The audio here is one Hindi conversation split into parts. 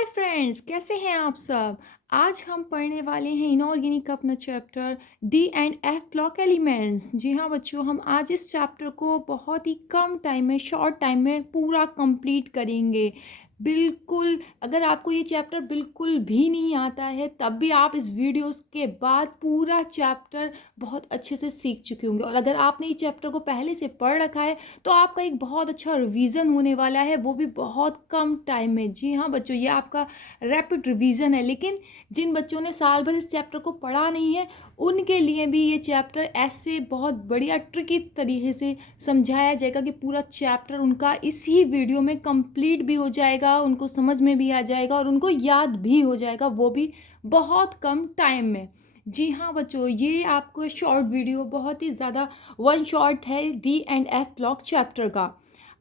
हाय फ्रेंड्स, कैसे हैं आप सब। आज हम पढ़ने वाले हैं इनऑर्गेनिक का अपना chapter D and F block elements. जी हाँ बच्चों, हम आज इस चैप्टर को बहुत ही कम टाइम में, शॉर्ट टाइम में पूरा कंप्लीट करेंगे। बिल्कुल, अगर आपको ये चैप्टर बिल्कुल भी नहीं आता है तब भी आप इस वीडियोस के बाद पूरा चैप्टर बहुत अच्छे से सीख चुके होंगे। और अगर आपने इस चैप्टर को पहले से पढ़ रखा है तो आपका एक बहुत अच्छा रिवीजन होने वाला है, वो भी बहुत कम टाइम में। जी हाँ बच्चों, ये आपका रैपिड रिवीजन है। लेकिन जिन बच्चों ने साल भर इस चैप्टर को पढ़ा नहीं है उनके लिए भी ये चैप्टर ऐसे बहुत बढ़िया ट्रिकी तरीके से समझाया जाएगा कि पूरा चैप्टर उनका इसी वीडियो में कंप्लीट भी हो जाएगा, उनको समझ में भी आ जाएगा और उनको याद भी हो जाएगा, वो भी बहुत कम टाइम में। जी हाँ बच्चों, ये आपको शॉर्ट वीडियो बहुत ही ज़्यादा वन शॉट है D and F block chapter का।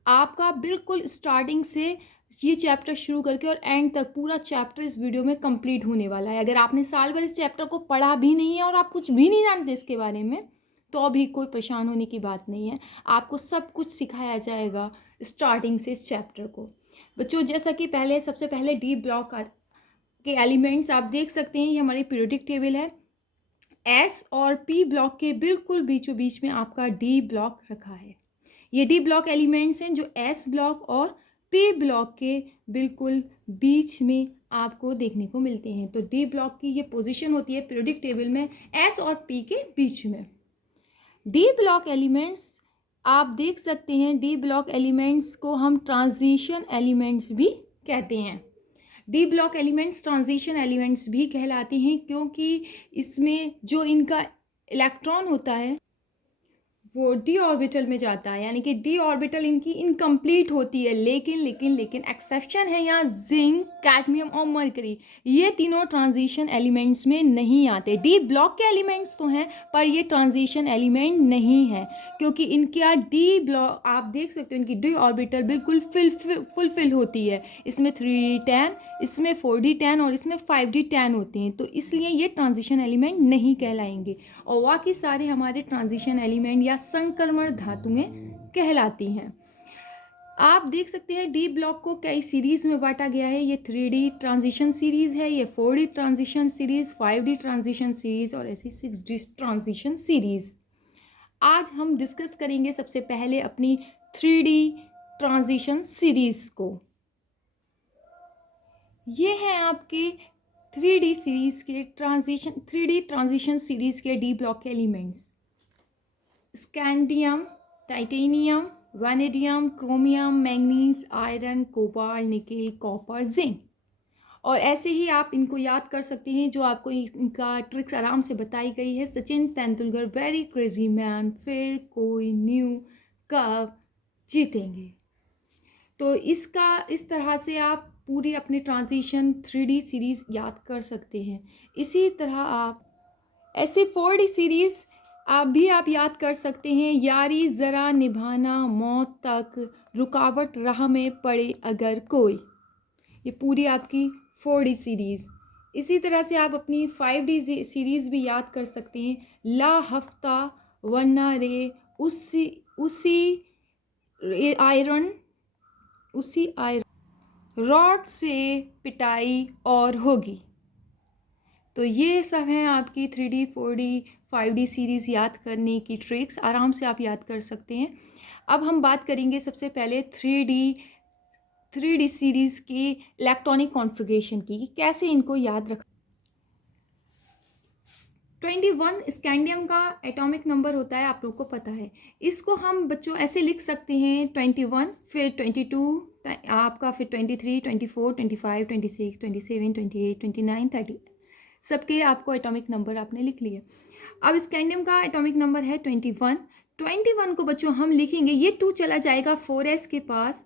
आपका बिल्कुल स्टार्टिंग से ये चैप्टर शुरू करके और एंड तक पूरा चैप्टर इस वीडियो में कंप्लीट होने वाला है। अगर आपने साल भर इस चैप्टर को पढ़ा भी नहीं है और आप कुछ भी नहीं जानते इसके बारे में तो अभी कोई परेशान होने की बात नहीं है, आपको सब कुछ सिखाया जाएगा स्टार्टिंग से इस चैप्टर को। बच्चों, जैसा कि सबसे पहले डी ब्लॉक के एलिमेंट्स आप देख सकते हैं, ये हमारी पीरियोडिक टेबल है। एस और पी ब्लॉक के बिल्कुल बीचों बीच में आपका डी ब्लॉक रखा है। ये डी ब्लॉक एलिमेंट्स हैं जो एस ब्लॉक और पी ब्लॉक के बिल्कुल बीच में आपको देखने को मिलते हैं। तो डी ब्लॉक की ये पोजीशन होती है पीरियोडिक टेबल में एस और पी के बीच में। डी ब्लॉक एलिमेंट्स आप देख सकते हैं, डी ब्लॉक एलिमेंट्स को हम ट्रांजिशन एलिमेंट्स भी कहते हैं। D block elements transition elements भी कहलाते हैं क्योंकि इसमें जो इनका इलेक्ट्रॉन होता है वो डी ऑर्बिटल में जाता है, यानी कि डी ऑर्बिटल इनकी इनकम्प्लीट होती है। लेकिन एक्सेप्शन है यहाँ जिंक, कैडमियम और मरकरी, ये तीनों ट्रांजिशन एलिमेंट्स में नहीं आते। डी ब्लॉक के एलिमेंट्स तो हैं पर ये ट्रांजिशन एलिमेंट नहीं है क्योंकि इनका डी ब्लॉक आप देख सकते हो, इनकी डी ऑर्बिटल बिल्कुल फुलफिल होती है। इसमें 3d10, इसमें 4d10 और इसमें 5d10 होते हैं, तो इसलिए ये ट्रांजिशन एलिमेंट नहीं कहलाएंगे। और बाकी सारे हमारे ट्रांजिशन एलिमेंट या संक्रमण धातुएं कहलाती हैं। आप देख सकते हैं डी ब्लॉक को कई सीरीज में बांटा गया है। ये 3D ट्रांजिशन सीरीज है, ये 4D transition series, 5D transition series और ऐसी 6D ट्रांजिशन सीरीज। आज हम डिस्कस करेंगे सबसे पहले अपनी 3D ट्रांजिशन सीरीज को। ये हैं आपके 3D सीरीज के 3D ट्रांजिशन सीरीज के डी ब्लॉक के elements. Scandium, titanium, vanadium, chromium, manganese, iron, cobalt, nickel, copper, zinc. और ऐसे ही आप इनको याद कर सकते हैं जो आपको इनका ट्रिक्स आराम से बताई गई है। Sachin Tendulkar, very crazy man, फिर कोई न्यू कब जीतेंगे। तो इस तरह से आप पूरी अपनी ट्रांजिशन 3D सीरीज़ याद कर सकते हैं। इसी तरह आप ऐसे 4D सीरीज़ आप याद कर सकते हैं। यारी ज़रा निभाना मौत तक, रुकावट राह में पड़े अगर कोई, ये पूरी आपकी 4D सीरीज़। इसी तरह से आप अपनी 5D सीरीज़ भी याद कर सकते हैं। ला हफ्ता वन्ना रे, उसी आयरन, रॉड से पिटाई और होगी। तो ये सब हैं आपकी 3D 4D 5D सीरीज़ याद करने की ट्रिक्स, आराम से आप याद कर सकते हैं। अब हम बात करेंगे सबसे पहले 3D सीरीज़ की इलेक्ट्रॉनिक कॉन्फ़िगरेशन की, कि कैसे इनको याद रख। 21 स्कैंडियम का एटॉमिक नंबर होता है, आप लोग को पता है। इसको हम बच्चों ऐसे लिख सकते हैं 21, फिर 22 आपका, फिर 23, 24, 25, 26, 27, 28, 29, 30, सबके आपको एटॉमिक नंबर आपने लिख लिए। अब स्कैंडियम का एटॉमिक नंबर है 21 को बच्चों हम लिखेंगे, ये 2 चला जाएगा 4s के पास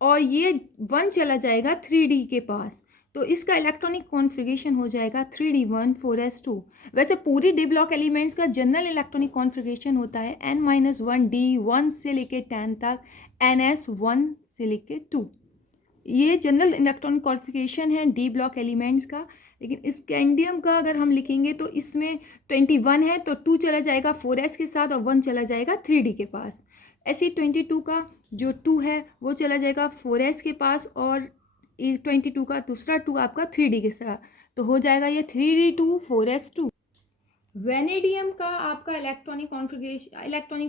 और ये 1 चला जाएगा 3D के पास, तो इसका इलेक्ट्रॉनिक कॉन्फ़िगरेशन हो जाएगा 3D1 4s2। वैसे पूरी डी ब्लॉक एलिमेंट्स का जनरल इलेक्ट्रॉनिक कॉन्फ़िगरेशन होता है n-1 d 1 से लेके 10 तक, ns 1 से लेके 2। ये जनरल इलेक्ट्रॉनिक कॉन्फ़िगरेशन है डी ब्लॉक एलिमेंट्स का। लेकिन स्कैंडियम का अगर हम लिखेंगे तो इसमें 21 है तो 2 चला जाएगा 4s के साथ और 1 चला जाएगा 3D के पास। ऐसे 22 का जो 2 है वो चला जाएगा 4s के पास और 22 का दूसरा 2 आपका 3D के साथ, तो हो जाएगा ये 3D2 4s2। वेनेडियम का आपका इलेक्ट्रॉनिक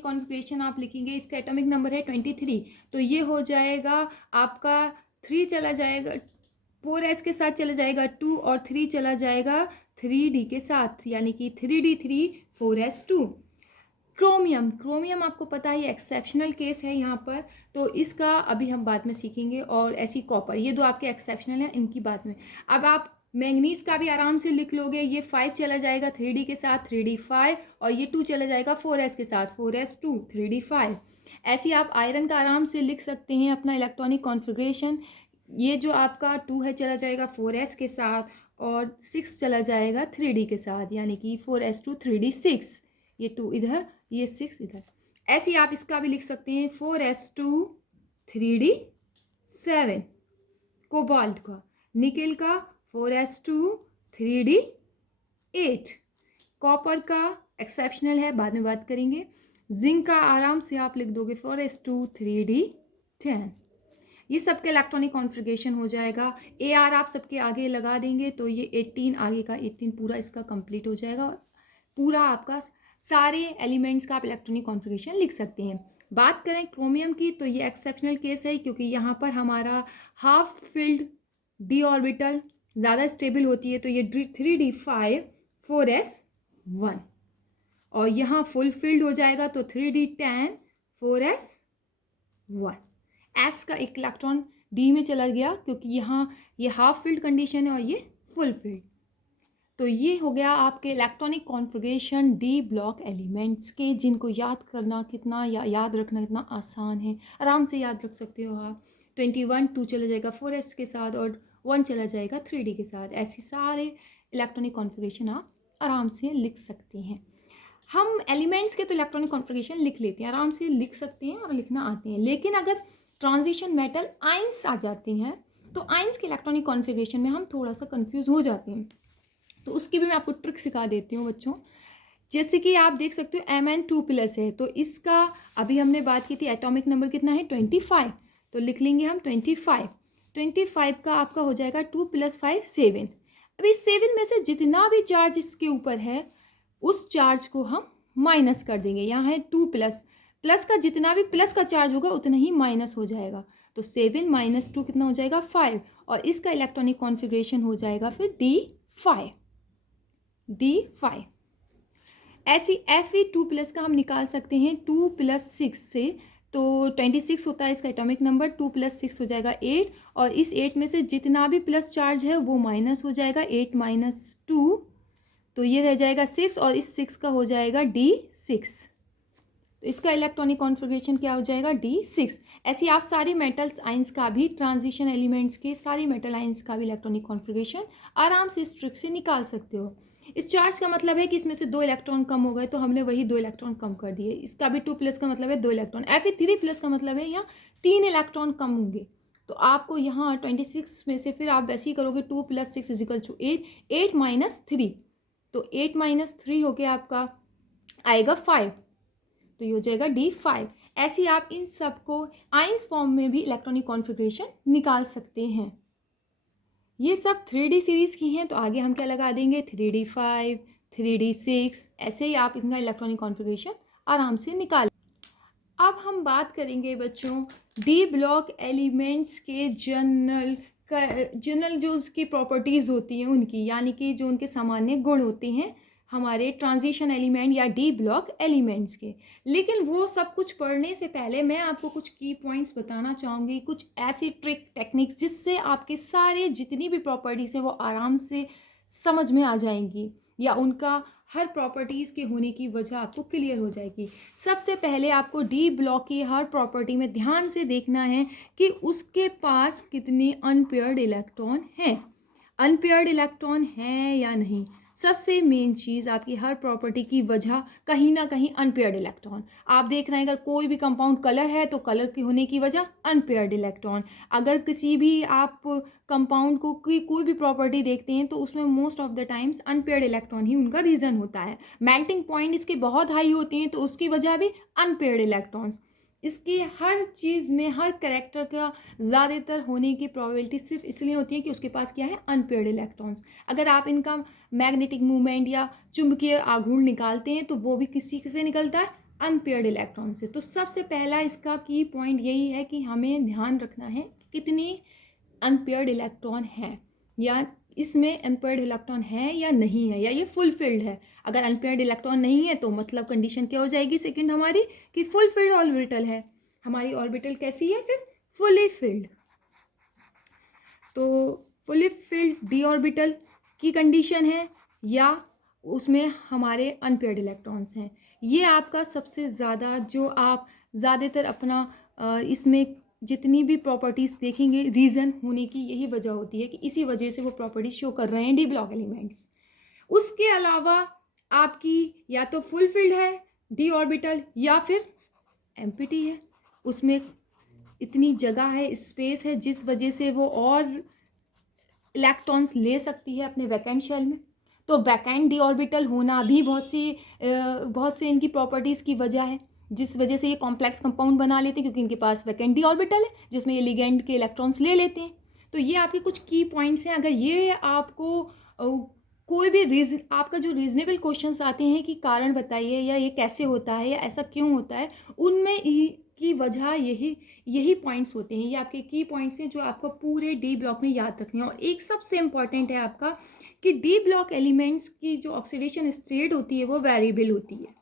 कॉन्फ़िगरेशन आप लिखेंगे, इसका एटॉमिक नंबर है 23, तो ये हो जाएगा आपका 3 चला जाएगा 4s के साथ, चला जाएगा 2 और 3 चला जाएगा 3D के साथ, यानी कि 3D3 4s2। क्रोमियम आपको पता है ये एक्सेप्शनल केस है यहाँ पर, तो इसका अभी हम बाद में सीखेंगे। और ऐसी कॉपर, ये दो आपके एक्सेप्शनल हैं, इनकी बाद में। अब आप मैंगनीज का भी आराम से लिख लोगे, ये 5 चला जाएगा 3D के साथ 3D5, और ये 2 चला जाएगा 4s के साथ 4s2 3D5। ऐसे आप आयरन का आराम से लिख सकते हैं अपना इलेक्ट्रॉनिक कॉन्फ़िगरेशन। ये जो आपका 2 है चला जाएगा 4s के साथ, और 6 चला जाएगा 3D के साथ, यानी कि 4s2 3D6। ये 2 इधर, ये 6 इधर। ऐसे आप इसका भी लिख सकते हैं 4s2 3D7 कोबाल्ट का। निकेल का 4s2 3D8। कॉपर का एक्सेप्शनल है, बाद में बात करेंगे। जिंक का आराम से आप लिख दोगे 4s2 3D10। ये सबके इलेक्ट्रॉनिक कॉन्फ़िगरेशन हो जाएगा। AR आप सबके आगे लगा देंगे तो ये 18 आगे का 18 पूरा इसका कंप्लीट हो जाएगा। पूरा आपका सारे एलिमेंट्स का आप इलेक्ट्रॉनिक कॉन्फ़िगरेशन लिख सकते हैं। बात करें क्रोमियम की, तो ये एक्सेप्शनल केस है, क्योंकि यहाँ पर हमारा हाफ फिल्ड d ऑर्बिटल ज़्यादा स्टेबल होती है, तो ये 3D5 4s1, और यहाँ फुल फिल्ड हो जाएगा तो 3D10 4s1। एस का एक इलेक्ट्रॉन डी में चला गया, क्योंकि यहाँ ये हाफ फिल्ड कंडीशन है और ये फुल फिल्ड। तो ये हो गया आपके electronic configuration D block elements के, जिनको याद करना कितना याद रखना कितना आसान है, आराम से याद रख सकते हो आप। 21 2 चला जाएगा 4s के साथ, और 1 चला जाएगा 3D के साथ। ऐसे सारे इलेक्ट्रॉनिक कॉन्फ़िगरेशन आप आराम से लिख सकते हैं। हम एलिमेंट्स के तो इलेक्ट्रॉनिक कॉन्फ़िगरेशन लिख लेते हैं, आराम से लिख सकते हैं और लिखना आते हैं, लेकिन अगर ट्रांजिशन मेटल आइंस आ जाते हैं तो आइंस के इलेक्ट्रॉनिक कॉन्फ़िगरेशन में हम थोड़ा सा कंफ्यूज हो जाते हैं। तो उसकी भी मैं आपको ट्रिक सिखा देती हूँ बच्चों। जैसे कि आप देख सकते हो Mn2+ है, तो इसका अभी हमने बात की थी एटॉमिक नंबर कितना है 25, तो लिख लेंगे हम 25 का आपका हो जाएगा 2 + 5 7। अब इस 7 में से जितना भी चार्ज इसके ऊपर है उस चार्ज को हम माइनस कर देंगे। यहाँ है 2+, प्लस का जितना भी प्लस का चार्ज होगा उतना ही माइनस हो जाएगा, तो 7 - 2 कितना हो जाएगा 5, और इसका इलेक्ट्रॉनिक कॉन्फ़िगरेशन हो जाएगा फिर D5। ऐसी Fe2+ का हम निकाल सकते हैं 2 + 6 से, तो 26 होता है इसका एटॉमिक नंबर। 2 + 6 हो जाएगा 8, और इस 8 में से जितना भी प्लस चार्ज है वो माइनस हो जाएगा। 8 - 2, तो ये रह जाएगा 6, और इस 6 का हो जाएगा D6। तो इसका इलेक्ट्रॉनिक कॉन्फ़िगरेशन क्या हो जाएगा D6। ऐसे आप सारे मेटल्स आइंस का भी, ट्रांजिशन एलिमेंट्स के सारे मेटल आइंस का भी इलेक्ट्रॉनिक कॉन्फ़िगरेशन आराम से इस ट्रिक से निकाल सकते हो। इस चार्ज का मतलब है कि इसमें से 2 इलेक्ट्रॉन कम हो गए, तो हमने वही 2 इलेक्ट्रॉन कम कर दिए। इसका भी 2+ का मतलब है 2 इलेक्ट्रॉन। Fe3+ का मतलब है यहाँ 3 इलेक्ट्रॉन कम होंगे, तो आपको यहाँ 26 में से फिर आप वैसे ही करोगे 2 + 6 = 8, 8 - 3, तो 8 - 3 हो गया आपका आएगा 5, तो ये हो जाएगा D5। ऐसे ही आप इन सबको आइंस फॉर्म में भी इलेक्ट्रॉनिक कॉन्फ़िगरेशन निकाल सकते हैं। ये सब 3D सीरीज़ की हैं, तो आगे हम क्या लगा देंगे 3D5 3D6, ऐसे ही आप इनका इलेक्ट्रॉनिक कॉन्फ़िगरेशन आराम से निकाल। अब हम बात करेंगे बच्चों डी ब्लॉक एलिमेंट्स के जनरल जो उसकी प्रॉपर्टीज़ होती हैं उनकी, यानी कि जो उनके सामान्य गुण होते हैं हमारे ट्रांजिशन एलिमेंट या डी ब्लॉक एलिमेंट्स के। लेकिन वो सब कुछ पढ़ने से पहले मैं आपको कुछ की पॉइंट्स बताना चाहूँगी, कुछ ऐसी ट्रिक टेक्निक्स जिससे आपके सारे जितनी भी प्रॉपर्टीज़ हैं वो आराम से समझ में आ जाएंगी, या उनका हर प्रॉपर्टीज़ के होने की वजह आपको क्लियर हो जाएगी। सबसे पहले आपको डी ब्लॉक की हर प्रॉपर्टी में ध्यान से देखना है कि उसके पास कितने अनपेयर्ड इलेक्ट्रॉन हैं, अनपेयर्ड इलेक्ट्रॉन हैं या नहीं। सबसे मेन चीज़ आपकी हर प्रॉपर्टी की वजह कहीं ना कहीं अनपेयर्ड इलेक्ट्रॉन। आप देख रहे हैं अगर कोई भी कंपाउंड कलर है तो कलर के होने की वजह अनपेयर्ड इलेक्ट्रॉन। अगर किसी भी आप कंपाउंड को कोई भी प्रॉपर्टी देखते हैं तो उसमें most of the times unpaired electron ही उनका रीज़न होता है। मेल्टिंग पॉइंट इसके बहुत हाई होते हैं तो उसकी वजह भी अनपेयर्ड इलेक्ट्रॉन्स। इसके हर चीज़ में, हर कैरेक्टर का ज़्यादातर होने की प्रोबेबिलिटी सिर्फ इसलिए होती है कि उसके पास क्या है, अनपेयर्ड इलेक्ट्रॉन्स। अगर आप इनका मैग्नेटिक मूवमेंट या चुंबकीय आघूर्ण निकालते हैं तो वो भी किसी से निकलता है, अनपेयर्ड इलेक्ट्रॉन से। तो सबसे पहला इसका की पॉइंट यही है कि हमें ध्यान रखना है कितने अनपेयर्ड इलेक्ट्रॉन हैं, या इसमें अनपेयर्ड इलेक्ट्रॉन है या नहीं है, या ये फुलफिल्ड है। अगर अनपेयर्ड इलेक्ट्रॉन नहीं है तो मतलब कंडीशन क्या हो जाएगी सेकंड हमारी, कि फुलफिल्ड ऑर्बिटल है। हमारी ऑर्बिटल कैसी है फिर, फुली फिल्ड। तो फुली फिल्ड डी ऑर्बिटल की कंडीशन है, या उसमें हमारे अनपेयर्ड इलेक्ट्रॉन्स हैं। ये आपका सबसे ज़्यादा जो आप ज़्यादातर अपना इसमें जितनी भी प्रॉपर्टीज़ देखेंगे, रीज़न होने की यही वजह होती है कि इसी वजह से वो प्रॉपर्टीज शो कर रहे हैं डी ब्लॉक एलिमेंट्स। उसके अलावा आपकी या तो फुलफिल्ड है डी ऑर्बिटल या फिर एम्प्टी है, उसमें इतनी जगह है, स्पेस है, जिस वजह से वो और इलेक्ट्रॉन्स ले सकती है अपने वैकेंट शेल में। तो वैकेंट डी ऑर्बिटल होना भी बहुत से इनकी प्रॉपर्टीज़ की वजह है, जिस वजह से ये कॉम्प्लेक्स कंपाउंड बना लेते हैं, क्योंकि इनके पास वैकेंट डी ऑर्बिटल है जिसमें ये लिगेंड के इलेक्ट्रॉन्स ले लेते हैं। तो ये आपके कुछ की पॉइंट्स हैं। अगर ये आपको कोई भी आपका जो रीजनेबल क्वेश्चंस आते हैं कि कारण बताइए, या ये कैसे होता है, या ऐसा क्यों होता है, उनमें की वजह यही पॉइंट्स होते हैं। ये आपके की पॉइंट्स हैं जो आपको पूरे डी ब्लॉक में याद रखने हैं। और एक सबसे इम्पॉर्टेंट है आपका कि डी ब्लॉक एलिमेंट्स की जो ऑक्सीडेशन स्टेट होती है वो वेरिएबल होती है।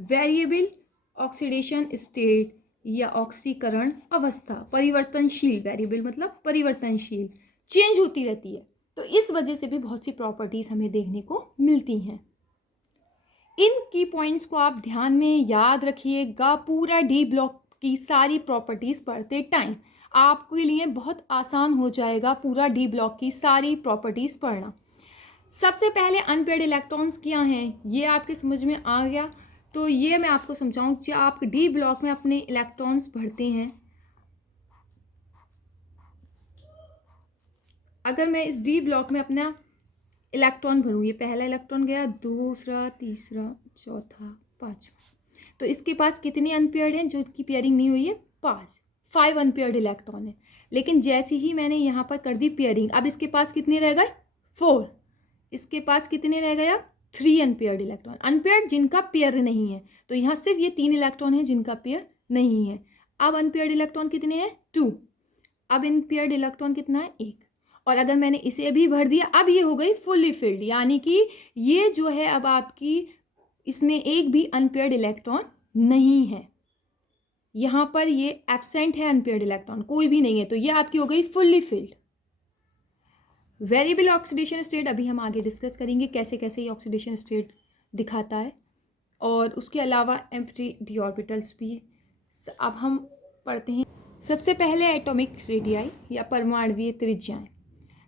वेरिएबल ऑक्सीडेशन स्टेट या ऑक्सीकरण अवस्था परिवर्तनशील, वेरिएबल मतलब परिवर्तनशील, चेंज होती रहती है। तो इस वजह से भी बहुत सी प्रॉपर्टीज हमें देखने को मिलती हैं। इन की पॉइंट्स को आप ध्यान में याद रखिएगा पूरा डी ब्लॉक की सारी प्रॉपर्टीज पढ़ते टाइम। आपके लिए बहुत आसान हो जाएगा पूरा डी ब्लॉक की सारी प्रॉपर्टीज पढ़ना। सबसे पहले अनपेयर्ड इलेक्ट्रॉन्स क्या हैं, ये आपके समझ में आ गया। तो ये मैं आपको समझाऊं कि आप डी ब्लॉक में अपने इलेक्ट्रॉन्स भरते हैं। अगर मैं इस डी ब्लॉक में अपना इलेक्ट्रॉन भरूँ, ये पहला इलेक्ट्रॉन गया, दूसरा, तीसरा, चौथा, पाँचवा, तो इसके पास कितने अनपेयर्ड हैं, जो इसकी पेयरिंग नहीं हुई है, 5 अनपेयर्ड इलेक्ट्रॉन है। लेकिन जैसे ही मैंने यहाँ पर कर दी पेयरिंग, अब इसके पास कितने रह गए, 4। इसके पास कितने रह गए, 3 अनपेयर्ड इलेक्ट्रॉन, अनपेयर्ड जिनका पेयर नहीं है। तो यहाँ सिर्फ ये 3 इलेक्ट्रॉन हैं जिनका पेयर नहीं है। अब अनपेयर्ड इलेक्ट्रॉन कितने हैं, 2। अब अनपेयर्ड इलेक्ट्रॉन कितना है, 1। और अगर मैंने इसे भी भर दिया, अब ये हो गई फुल्ली फिल्ड, यानी कि ये जो है अब आपकी इसमें एक भी अनपेयर्ड इलेक्ट्रॉन नहीं है। यहाँ पर ये एब्सेंट है, अनपेयर्ड इलेक्ट्रॉन कोई भी नहीं है, तो ये आपकी हो गई fully filled. Variable oxidation state अभी हम आगे डिस्कस करेंगे कैसे कैसे ये ऑक्सीडेशन स्टेट दिखाता है। और उसके अलावा एम्प्टी डी ऑर्बिटल्स भी अब हम पढ़ते हैं। सबसे पहले एटॉमिक रेडियाई या परमाणुवीय त्रिज्याएं।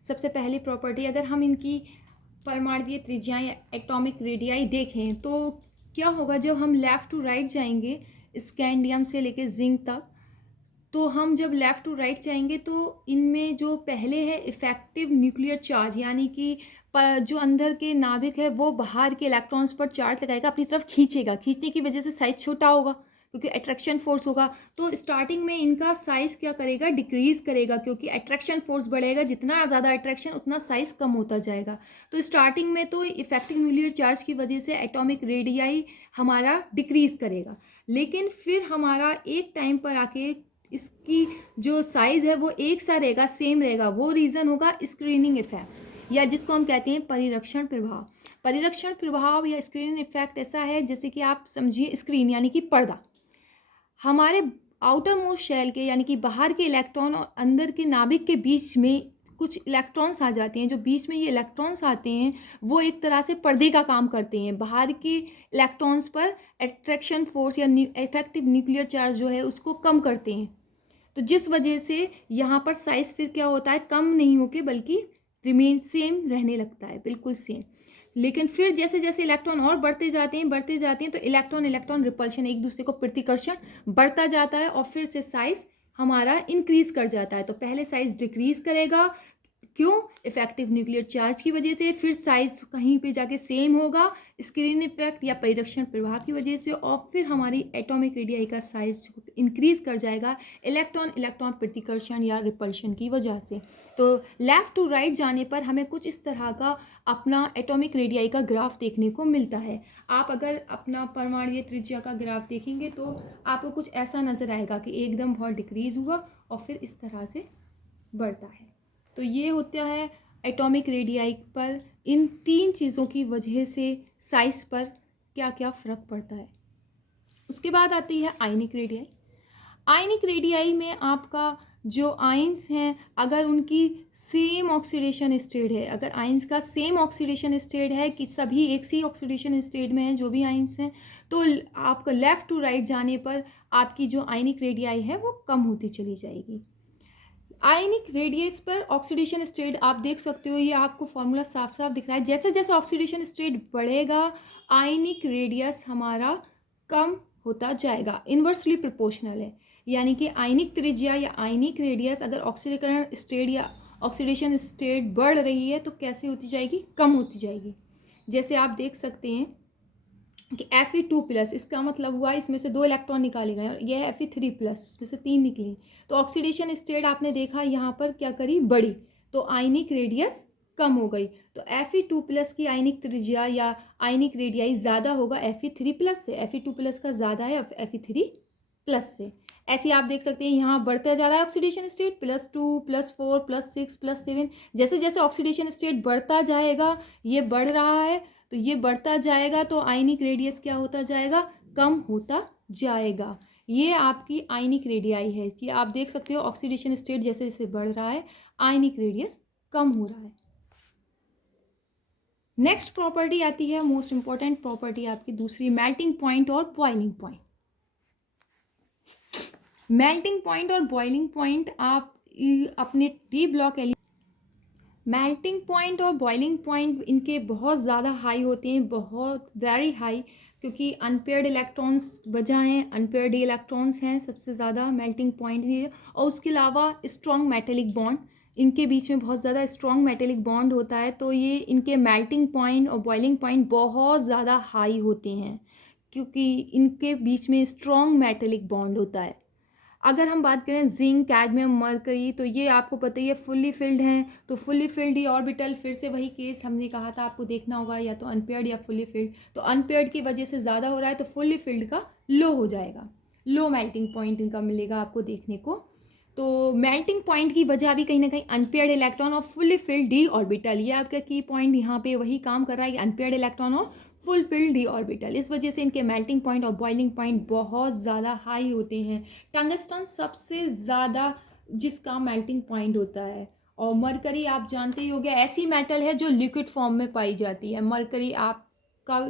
सबसे पहली प्रॉपर्टी, अगर हम इनकी परमाणुवीय त्रिज्याएं या एटॉमिक रेडियाई देखें तो क्या होगा, जब हम लेफ़्ट टू राइट जाएंगे स्कैंडियम से लेके जिंक तक, तो हम जब लेफ़्ट टू राइट जाएंगे तो इनमें जो पहले है इफेक्टिव न्यूक्लियर चार्ज, यानी कि जो अंदर के नाभिक है वो बाहर के इलेक्ट्रॉन्स पर चार्ज लगाएगा, अपनी तरफ खींचेगा। खींचने की वजह से साइज छोटा होगा क्योंकि अट्रैक्शन फोर्स होगा। तो स्टार्टिंग में इनका साइज़ क्या करेगा, डिक्रीज़ करेगा, क्योंकि अट्रैक्शन फोर्स बढ़ेगा। जितना ज़्यादा अट्रैक्शन उतना साइज़ कम होता जाएगा। तो स्टार्टिंग में तो इफेक्टिव न्यूक्लियर चार्ज की वजह से एटॉमिक रेडियाई हमारा डिक्रीज़ करेगा, लेकिन फिर हमारा एक टाइम पर आके इसकी जो साइज़ है वो एक सा रहेगा, सेम रहेगा। वो रीज़न होगा स्क्रीनिंग इफेक्ट, या जिसको हम कहते हैं परिरक्षण प्रभाव। परिरक्षण प्रभाव या स्क्रीनिंग इफेक्ट ऐसा है जैसे कि आप समझिए स्क्रीन यानी कि पर्दा, हमारे आउटर मोस्ट शेल के यानी कि बाहर के इलेक्ट्रॉन और अंदर के नाभिक के बीच में कुछ इलेक्ट्रॉन्स आ जाते हैं। जो बीच में ये इलेक्ट्रॉन्स आते हैं वो एक तरह से पर्दे का काम करते हैं, बाहर के इलेक्ट्रॉन्स पर अट्रैक्शन फोर्स या इफेक्टिव न्यूक्लियर चार्ज जो है उसको कम करते हैं। तो जिस वजह से यहाँ पर साइज़ फिर क्या होता है, कम नहीं होके बल्कि रिमेन सेम रहने लगता है, बिल्कुल सेम। लेकिन फिर जैसे जैसे इलेक्ट्रॉन और बढ़ते जाते हैं तो इलेक्ट्रॉन इलेक्ट्रॉन रिपल्शन, एक दूसरे को प्रतिकर्षण बढ़ता जाता है और फिर से साइज़ हमारा इंक्रीज़ कर जाता है। तो पहले साइज़ डिक्रीज़ करेगा, क्यों? इफेक्टिव न्यूक्लियर चार्ज की वजह से, फिर साइज कहीं पे जाके सेम होगा स्क्रीन इफेक्ट या परिरक्षण प्रभाव की वजह से, और फिर हमारी एटॉमिक रेडियाई का साइज इंक्रीज कर जाएगा इलेक्ट्रॉन इलेक्ट्रॉन प्रतिकर्षण या रिपल्शन की वजह से। तो लेफ्ट टू राइट जाने पर हमें कुछ इस तरह का अपना एटॉमिक रेडियाई का ग्राफ देखने को मिलता है। आप अगर अपना परमाणु त्रिज्या का ग्राफ देखेंगे तो आपको कुछ ऐसा नज़र आएगा कि एकदम बहुत डिक्रीज हुआ और फिर इस तरह से बढ़ता है। तो ये होता है एटॉमिक रेडियाई पर इन 3 चीज़ों की वजह से साइज पर क्या क्या फ़र्क पड़ता है। उसके बाद आती है आयनिक रेडियाई। आयनिक रेडियाई में आपका जो आयंस हैं, अगर उनकी सेम ऑक्सीडेशन स्टेट है, अगर आयंस का सेम ऑक्सीडेशन स्टेट है कि सभी एक सी ऑक्सीडेशन स्टेट में हैं जो भी आयंस हैं, तो आपका लेफ़्ट टू राइट जाने पर आपकी जो आयनिक रेडियाई है वो कम होती चली जाएगी। आयनिक रेडियस पर ऑक्सीडेशन स्टेट आप देख सकते हो, ये आपको फॉर्मूला साफ साफ दिख रहा है। जैसे जैसे ऑक्सीडेशन स्टेट बढ़ेगा आयनिक रेडियस हमारा कम होता जाएगा, इन्वर्सली प्रोपोर्शनल है। यानी कि आयनिक त्रिज्या या आयनिक रेडियस अगर ऑक्सीकरण स्टेट या ऑक्सीडेशन स्टेट बढ़ रही है तो कैसे होती जाएगी? कम होती जाएगी। जैसे आप देख सकते हैं कि Fe2+, इसका मतलब हुआ इसमें से 2 इलेक्ट्रॉन निकाले गए और यह Fe3+, इसमें से 3 निकली। तो ऑक्सीडेशन स्टेट आपने देखा यहाँ पर क्या करी? बढ़ी, तो आयनिक रेडियस कम हो गई। तो Fe2+ की आयनिक त्रिज्या या आयनिक रेडियाई ज़्यादा होगा Fe3+ से, Fe2+ का ज़्यादा है Fe3+ से। ऐसे आप देख सकते हैं यहाँ बढ़ता जा रहा है ऑक्सीडेशन स्टेट, +2 +4 +6 +7। जैसे जैसे ऑक्सीडेशन स्टेट बढ़ता जाएगा, ये बढ़ रहा है तो ये बढ़ता जाएगा, तो आयनिक रेडियस क्या होता जाएगा? कम होता जाएगा। ये आपकी आयनिक रेडियाई है। ये आप देख सकते हो ऑक्सीडेशन स्टेट जैसे जैसे बढ़ रहा है आयनिक रेडियस कम हो रहा है। नेक्स्ट प्रॉपर्टी आती है, मोस्ट इंपॉर्टेंट प्रॉपर्टी आपकी दूसरी, मेल्टिंग पॉइंट और बॉइलिंग पॉइंट। मेल्टिंग पॉइंट और बॉइलिंग पॉइंट आप अपने डी ब्लॉक मेल्टिंग पॉइंट और बॉइलिंग पॉइंट इनके बहुत ज़्यादा हाई होते हैं, बहुत वेरी हाई, क्योंकि अनपेयर्ड इलेक्ट्रॉन्स वजह हैं, अनपेयर्ड इलेक्ट्रॉन्स हैं सबसे ज़्यादा मेल्टिंग पॉइंट ही है। और उसके अलावा स्ट्रॉन्ग मेटेलिक बॉन्ड, इनके बीच में बहुत ज़्यादा स्ट्रॉन्ग मेटेलिक बॉन्ड होता है, तो ये इनके मेल्टिंग पॉइंट और बॉइलिंग पॉइंट बहुत ज़्यादा हाई होते हैं क्योंकि इनके बीच में स्ट्रॉन्ग मेटेलिक बॉन्ड होता है। अगर हम बात करें जिंक, कैडमियम, मरकरी, तो ये आपको पता ही है फुल्ली फिल्ड हैं, तो फुल्ली फिल्ड ही ऑर्बिटल, फिर से वही केस हमने कहा था आपको देखना होगा, या तो अनपेयर्ड या फुल्ली फिल्ड। तो अनपेयर्ड की वजह से ज़्यादा हो रहा है तो फुल्ली फिल्ड का लो हो जाएगा, लो मेल्टिंग पॉइंट इनका मिलेगा आपको देखने को। तो मेल्टिंग पॉइंट की वजह भी कहीं ना कहीं अनपेयर्ड इलेक्ट्रॉन और फुल्ली फिल्ड डी ऑर्बिटल, ये आपका की पॉइंट यहाँ पे वही काम कर रहा है कि अनपेयर्ड इलेक्ट्रॉन और फुल फिल्ड डी ऑर्बिटल, इस वजह से इनके मेल्टिंग पॉइंट और बॉइलिंग पॉइंट बहुत ज़्यादा हाई होते हैं। टंगस्टन सबसे ज़्यादा जिसका मेल्टिंग पॉइंट होता है, और मरकरी आप जानते ही होंगे ऐसी मेटल है जो लिक्विड फॉर्म में पाई जाती है। मरकरी आपका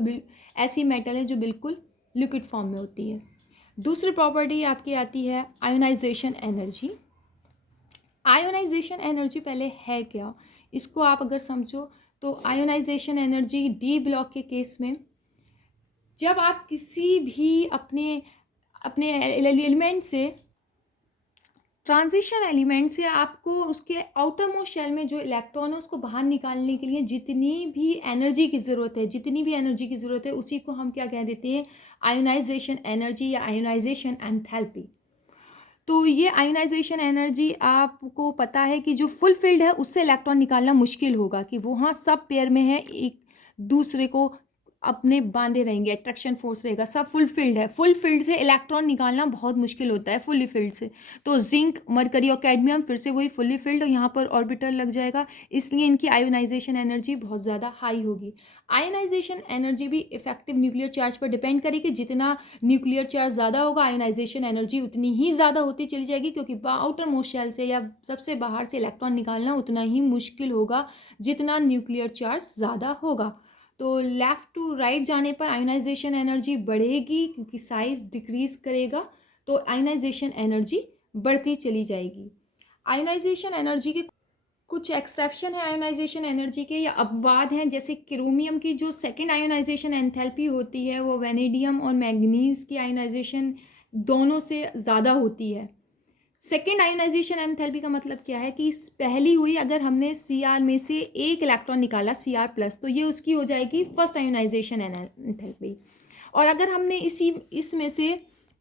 ऐसी मेटल है जो बिल्कुल लिक्विड फॉर्म में होती है। दूसरी प्रॉपर्टी आपकी आती है आयोनाइजेशन एनर्जी। आयोनाइजेशन एनर्जी पहले है क्या, इसको आप अगर समझो तो आयोनाइजेशन एनर्जी डी ब्लॉक के केस में, जब आप किसी भी अपने अपने एलिमेंट से, ट्रांजिशन एलिमेंट से आपको उसके आउटर मोस्ट शेल में जो इलेक्ट्रॉन है उसको बाहर निकालने के लिए जितनी भी एनर्जी की ज़रूरत है, उसी को हम क्या कह देते हैं? आयोनाइजेशन एनर्जी या आयोनाइजेशन एंथैल्पी। तो ये आयोनाइजेशन एनर्जी आपको पता है कि जो फुल फील्ड है उससे इलेक्ट्रॉन निकालना मुश्किल होगा, कि वो हाँ सब पेयर में है, एक दूसरे को अपने बांधे रहेंगे, अट्रैक्शन फोर्स रहेगा, सब फुल फील्ड है, फुल फील्ड से इलेक्ट्रॉन निकालना बहुत मुश्किल होता है फुल्ली फील्ड से। तो जिंक, मरकरी और कैडमियम फिर से वही फुल्ली फील्ड, और यहाँ पर ऑर्बिटल लग जाएगा, इसलिए इनकी आयोनाइजेशन एनर्जी बहुत ज़्यादा हाई होगी। आयोनाइजेशन एनर्जी भी इफेक्टिव न्यूक्लियर चार्ज पर डिपेंड करेगी, जितना न्यूक्लियर चार्ज ज़्यादा होगा आयोनाइजेशन एनर्जी उतनी ही ज़्यादा होती चली जाएगी, क्योंकि आउटर मोस्ट शेल से या सबसे बाहर से इलेक्ट्रॉन निकालना उतना ही मुश्किल होगा जितना न्यूक्लियर चार्ज ज़्यादा होगा। तो लेफ़्ट टू राइट जाने पर आयोनाइजेशन एनर्जी बढ़ेगी क्योंकि साइज डिक्रीज करेगा, तो आयोनाइजेशन एनर्जी बढ़ती चली जाएगी। आयोनाइजेशन एनर्जी के कुछ एक्सेप्शन है आयोनाइजेशन एनर्जी के, या अपवाद हैं, जैसे क्रोमियम की जो सेकेंड आयोनाइजेशन एंथैल्पी होती है वो वेनेडियम और मैंगनीज की आयोनाइजेशन दोनों से ज़्यादा होती है। सेकेंड आयोनाइजेशन एंथैल्पी का मतलब क्या है कि पहली हुई, अगर हमने Cr में से एक इलेक्ट्रॉन निकाला Cr+, तो ये उसकी हो जाएगी फर्स्ट आयोनाइजेशन एंथैल्पी। और अगर हमने इसमें से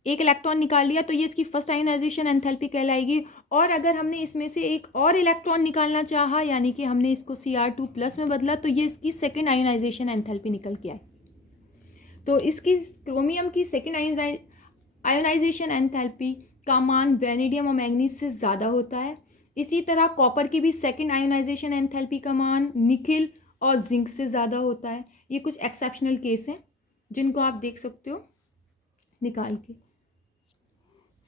एक इलेक्ट्रॉन निकाल लिया तो ये इसकी फर्स्ट आयोनाइजेशन एंथैल्पी कहलाएगी। और अगर हमने इसमें से एक और इलेक्ट्रॉन निकालना चाहा, यानी कि हमने इसको Cr2+ में बदला, तो ये इसकी सेकेंड आयोनाइजेशन एंथैल्पी निकल के आई। तो इसकी क्रोमियम की सेकेंड आयोनाइजेशन एंथैल्पी का मान वेनेडियम और मैंगनीज से ज़्यादा होता है। इसी तरह कॉपर की भी सेकेंड आयोनाइजेशन एंथैल्पी का मान निकिल और जिंक से ज़्यादा होता है। ये कुछ एक्सेप्शनल केस हैं जिनको आप देख सकते हो निकाल के।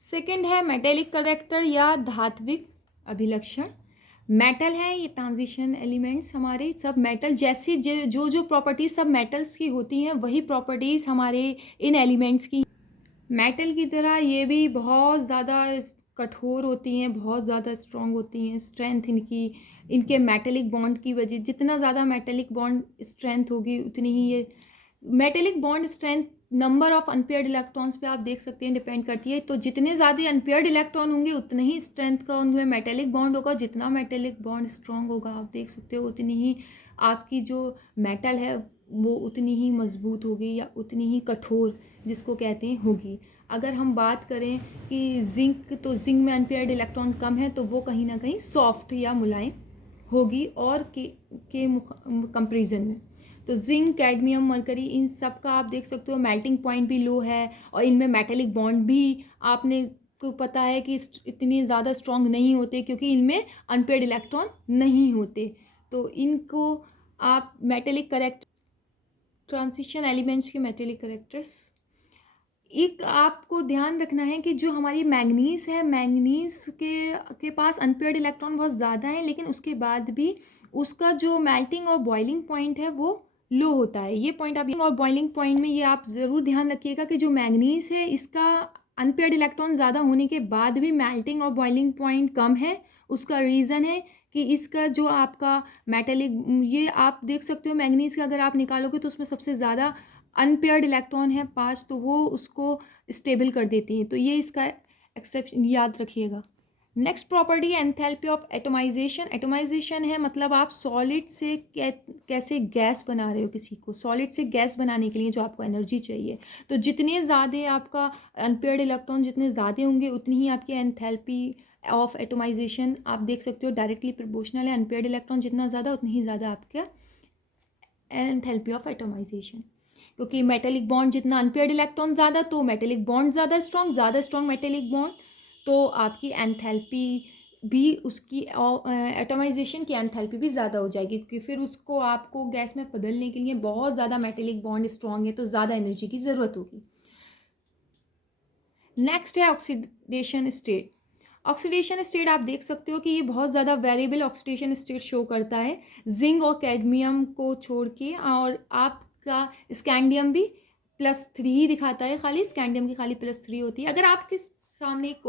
सेकेंड है मेटेलिक करेक्टर या धात्विक अभिलक्षण। मेटल है ये ट्रांजिशन एलिमेंट्स, हमारे सब मेटल जैसे जो प्रॉपर्टीज सब मेटल्स की होती हैं वही प्रॉपर्टीज़ हमारे इन एलिमेंट्स की। मेटल की तरह ये भी बहुत ज़्यादा कठोर होती हैं, बहुत ज़्यादा स्ट्रॉन्ग होती हैं। स्ट्रेंथ इनके मेटेलिक बॉन्ड की वजह, जितना ज़्यादा मेटेलिक बॉन्ड स्ट्रेंथ होगी उतनी ही ये metallic bond strength number of unpaired electrons पे आप देख सकते हैं डिपेंड करती है। तो जितने ज़्यादा अनपेयर्ड इलेक्ट्रॉन होंगे उतने ही स्ट्रेंथ का उनमें मेटेलिक बॉन्ड होगा। जितना मेटेलिक बॉन्ड स्ट्रॉन्ग होगा आप देख सकते हो उतनी ही आपकी जो मेटल है वो उतनी ही मजबूत होगी या उतनी ही कठोर जिसको कहते हैं होगी। अगर हम बात करें कि जिंक, तो जिंक में अनपेयर्ड इलेक्ट्रॉन कम है तो वो कहीं ना कहीं सॉफ्ट या मुलायम होगी और के कंपेरिजन में। तो जिंक, कैडमियम, मरकरी, इन सब का आप देख सकते हो मेल्टिंग पॉइंट भी लो है और इनमें मेटेलिक बॉन्ड भी आपने को पता है कि इतनी ज़्यादा स्ट्रॉन्ग नहीं होते क्योंकि इनमें अनपेयर्ड इलेक्ट्रॉन नहीं होते। तो इनको आप मेटेलिक करेक्ट ट्रांजिशन एलिमेंट्स के मेटेलिक करेक्टर्स। एक आपको ध्यान रखना है कि जो हमारी मैंगनीज है, मैंगनीज के पास अनपेयर्ड इलेक्ट्रॉन बहुत ज़्यादा है, लेकिन उसके बाद भी उसका जो मेल्टिंग और बॉइलिंग पॉइंट है वो लो होता है। ये पॉइंट आप और बॉइलिंग पॉइंट में ये आप ज़रूर ध्यान रखिएगा कि जो मैंगनीज है इसका अनपेयर्ड इलेक्ट्रॉन ज़्यादा होने के बाद भी मेल्टिंग और बॉइलिंग पॉइंट कम है। उसका रीज़न है कि इसका जो आपका मेटेलिक, ये आप देख सकते हो मैंगनीज का अगर आप निकालोगे तो उसमें सबसे ज़्यादा अनपेयर्ड इलेक्ट्रॉन है 5, तो वो उसको स्टेबल कर देती हैं। तो ये इसका एक्सेप्शन याद रखिएगा। नेक्स्ट प्रॉपर्टी है एंथैल्पी ऑफ एटोमाइजेशन। एटोमाइजेशन है मतलब आप सॉलिड से कैसे गैस बना रहे हो किसी को। सॉलिड से गैस बनाने के लिए जो आपको एनर्जी चाहिए, तो जितने ज़्यादा आपका अनपेयर्ड इलेक्ट्रॉन जितने ज़्यादा होंगे उतनी ही आपकी एंथैल्पी ऑफ एटोमाइजेशन आप देख सकते हो डायरेक्टली प्रोपोर्शनल है। अनपेयर्ड इलेक्ट्रॉन जितना ज़्यादा उतनी ही ज़्यादा आपका एंथैल्पी ऑफ एटोमाइजेशन, क्योंकि मेटेलिक बॉन्ड जितना अनपेयर्ड इलेक्ट्रॉन ज़्यादा तो मेटेलिक बॉन्ड ज़्यादा स्ट्रॉन्ग मेटेलिक बॉन्ड, तो आपकी एंथैल्पी भी उसकी एटोमाइजेशन की एंथैल्पी भी ज़्यादा हो जाएगी, क्योंकि फिर उसको आपको गैस में बदलने के लिए बहुत ज़्यादा मेटेलिक बॉन्ड स्ट्रॉन्ग है तो ज़्यादा एनर्जी की ज़रूरत होगी। नेक्स्ट है ऑक्सीडेशन स्टेट। ऑक्सीडेशन स्टेट आप देख सकते हो कि ये बहुत ज़्यादा वेरिएबल ऑक्सीडेशन स्टेट शो करता है जिंक और कैडमियम को छोड़ के, और आपका स्कैंडियम भी +3 ही दिखाता है, खाली स्कैंडियम की खाली +3 होती है। अगर आपके सामने एक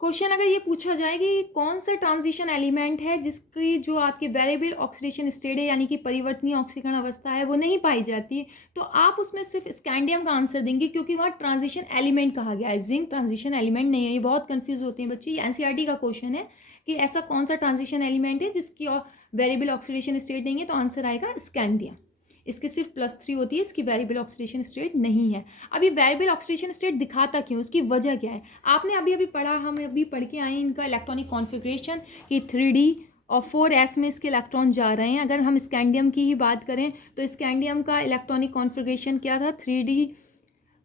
क्वेश्चन अगर ये पूछा जाए कि कौन सा ट्रांजिशन एलिमेंट है जिसकी जो आपकी वेरिएबल ऑक्सीडेशन स्टेट है यानी कि परिवर्तनीय ऑक्सीकरण अवस्था है वो नहीं पाई जाती, तो आप उसमें सिर्फ स्कैंडियम का आंसर देंगे क्योंकि वहाँ ट्रांजिशन एलिमेंट कहा गया है, जिंक ट्रांजिशन एलिमेंट नहीं है। ये बहुत कंफ्यूज होते हैं बच्चे। ये एनसीईआरटी का क्वेश्चन है कि ऐसा कौन सा ट्रांजिशन एलिमेंट है जिसकी वेरिएबल ऑक्सीडेशन स्टेट नहीं है, तो आंसर आएगा स्कैंडियम। इसकी सिर्फ +3 होती है, इसकी वेरिएबल ऑक्सीडेशन स्टेट नहीं है। अब ये वेरिएबल ऑक्सीडेशन स्टेट दिखाता क्यों, उसकी वजह क्या है? आपने अभी पढ़ा, हम अभी पढ़ के आए इनका इलेक्ट्रॉनिक कॉन्फ़िगरेशन कि 3D और 4s में इसके इलेक्ट्रॉन जा रहे हैं। अगर हम स्कैंडियम की ही बात करें तो स्कैंडियम का इलेक्ट्रॉनिक कॉन्फ़िगरेशन क्या था? 3D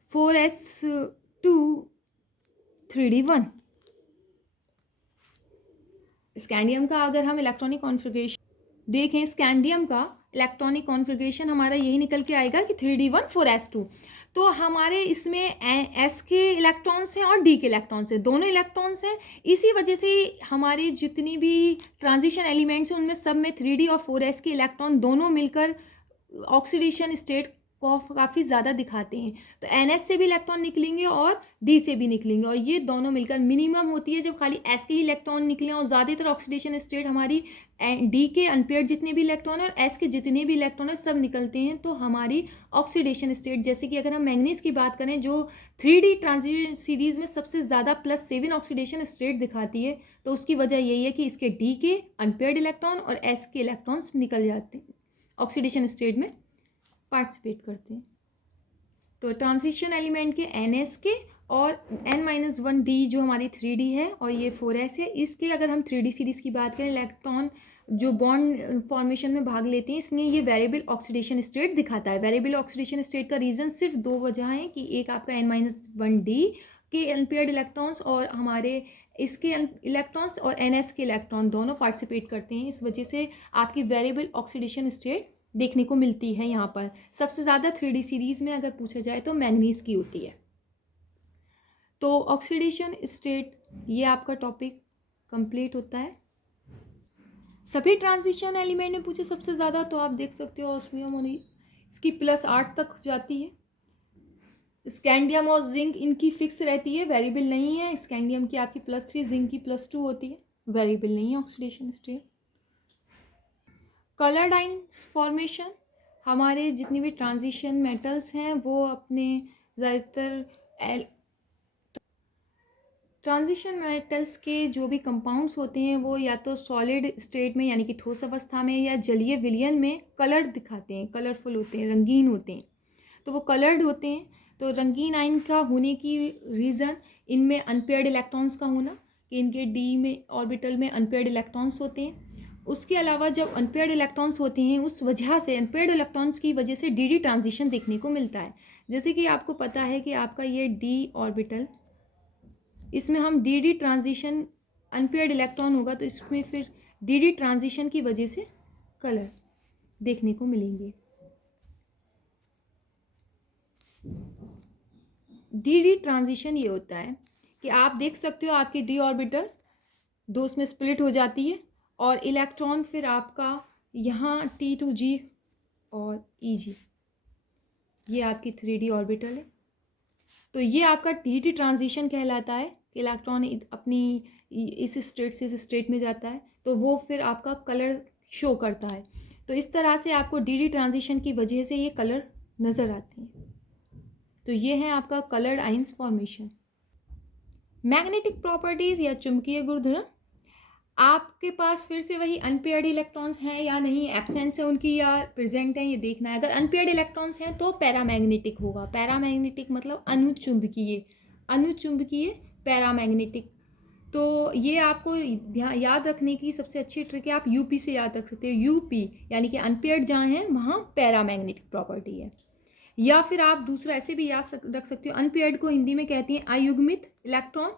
4s2 3D1। स्कैंडियम का अगर हम इलेक्ट्रॉनिक कॉन्फ़िगरेशन देखें, स्कैंडियम का इलेक्ट्रॉनिक कॉन्फ़िगरेशन हमारा यही निकल के आएगा कि 3D1 4s2। तो हमारे इसमें s के इलेक्ट्रॉन्स हैं और d के इलेक्ट्रॉन्स हैं, दोनों इलेक्ट्रॉन्स हैं। इसी वजह से हमारी जितनी भी ट्रांजिशन एलिमेंट्स हैं उनमें सब में 3D और 4s के इलेक्ट्रॉन दोनों मिलकर ऑक्सीडेशन स्टेट काफ़ी ज़्यादा दिखाते हैं। तो NH से भी इलेक्ट्रॉन निकलेंगे और D से भी निकलेंगे, और ये दोनों मिलकर मिनिमम होती है जब खाली S के ही इलेक्ट्रॉन निकलें। और ज़्यादातर ऑक्सीडेशन स्टेट हमारी D के अनपेयर्ड जितने भी इलेक्ट्रॉन है और S के जितने भी इलेक्ट्रॉन है सब निकलते हैं, तो हमारी ऑक्सीडेशन स्टेट, जैसे कि अगर हम मैंगनीज की बात करें जो 3D ट्रांजिशन सीरीज़ में सबसे ज़्यादा +7 ऑक्सीडेशन स्टेट दिखाती है, तो उसकी वजह यही है कि इसके D के अनपेयर्ड इलेक्ट्रॉन और S के इलेक्ट्रॉन्स निकल जाते हैं, ऑक्सीडेशन स्टेट में पार्टिसिपेट करते हैं। तो ट्रांजिशन एलिमेंट के NS के और N-1D जो हमारी 3D है और ये 4S है, इसके अगर हम 3D सीरीज़ की बात करें, इलेक्ट्रॉन जो बॉन्ड फॉर्मेशन में भाग लेते हैं, इसलिए ये वेरिएबल ऑक्सीडेशन स्टेट दिखाता है। वेरिएबल ऑक्सीडेशन स्टेट का रीज़न सिर्फ दो वजह हैं कि एक आपका N-1D के अनपेयर्ड इलेक्ट्रॉन्स और हमारे इसके इलेक्ट्रॉन्स और NS के इलेक्ट्रॉन दोनों पार्टिसिपेट करते हैं, इस वजह से आपकी वेरिएबल ऑक्सीडेशन स्टेट देखने को मिलती है। यहाँ पर सबसे ज़्यादा 3D सीरीज़ में अगर पूछा जाए तो मैंगनीज की होती है। तो ऑक्सीडेशन स्टेट ये आपका टॉपिक कंप्लीट होता है। सभी ट्रांजिशन एलिमेंट में पूछे सबसे ज़्यादा, तो आप देख सकते हो ऑस्मियम इसकी +8 तक जाती है। स्कैंडियम और जिंक इनकी फिक्स रहती है, वेरिएबल नहीं है। स्कैंडियम की आपकी +3, जिंक की +2 होती है, वेरिएबल नहीं है oxidation state. Coloured ions formation, हमारे जितनी भी ट्रांजिशन मेटल्स हैं वो अपने ज़्यादातर ट्रांजिशन मेटल्स के जो भी कंपाउंड्स होते हैं वो या तो सॉलिड स्टेट में यानी कि ठोस अवस्था में या जलीय विलयन में कलर्ड दिखाते हैं, कलरफुल होते हैं, रंगीन होते हैं, तो वो कलर्ड होते हैं। तो रंगीन आयन का होने की रीज़न इनमें अनपेयर्ड इलेक्ट्रॉन्स का होना, कि इनके D में ऑर्बिटल में अनपेयर्ड इलेक्ट्रॉन्स होते हैं। उसके अलावा जब अनपेयर्ड इलेक्ट्रॉन्स होते हैं, उस वजह से अनपेयर्ड इलेक्ट्रॉन्स की वजह से DD ट्रांजिशन देखने को मिलता है। जैसे कि आपको पता है कि आपका ये D ऑर्बिटल, इसमें हम DD ट्रांजिशन, अनपेयर्ड इलेक्ट्रॉन होगा तो इसमें फिर DD ट्रांजिशन की वजह से कलर देखने को मिलेंगे। DD ट्रांजिशन ये होता है कि आप देख सकते हो आपकी D ऑर्बिटल दो उसमें स्प्लिट हो जाती है और इलेक्ट्रॉन फिर आपका यहाँ T2G और EG, ये आपकी 3D ऑर्बिटल है। तो ये आपका DD ट्रांजिशन कहलाता है कि इलेक्ट्रॉन अपनी इस स्टेट से इस स्टेट में जाता है, तो वो फिर आपका कलर शो करता है। तो इस तरह से आपको DD ट्रांजिशन की वजह से ये कलर नज़र आते हैं। तो ये है आपका coloured ions formation. Magnetic properties या चुंबकीय गुणधर्म, आपके पास फिर से वही अनपेयर्ड इलेक्ट्रॉन्स हैं या नहीं, एब्सेंस है उनकी या प्रेजेंट है, ये देखना है। अगर अनपेयर्ड इलेक्ट्रॉन्स हैं तो पैरामैग्नेटिक होगा। पैरामैग्नेटिक मतलब अनुचुंबकीय, अनुचुंबकीय पैरामैग्नेटिक। तो ये आपको याद रखने की सबसे अच्छी ट्रिक है, आप यूपी से याद रख सकते हो। यूपी यानी कि अनपेयर्ड जहाँ है वहाँ पैरामैग्नेटिक प्रॉपर्टी है। या फिर आप दूसरा ऐसे भी याद रख सकते हो, अनपेयर्ड को हिंदी में कहते हैं अयुग्मित इलेक्ट्रॉन।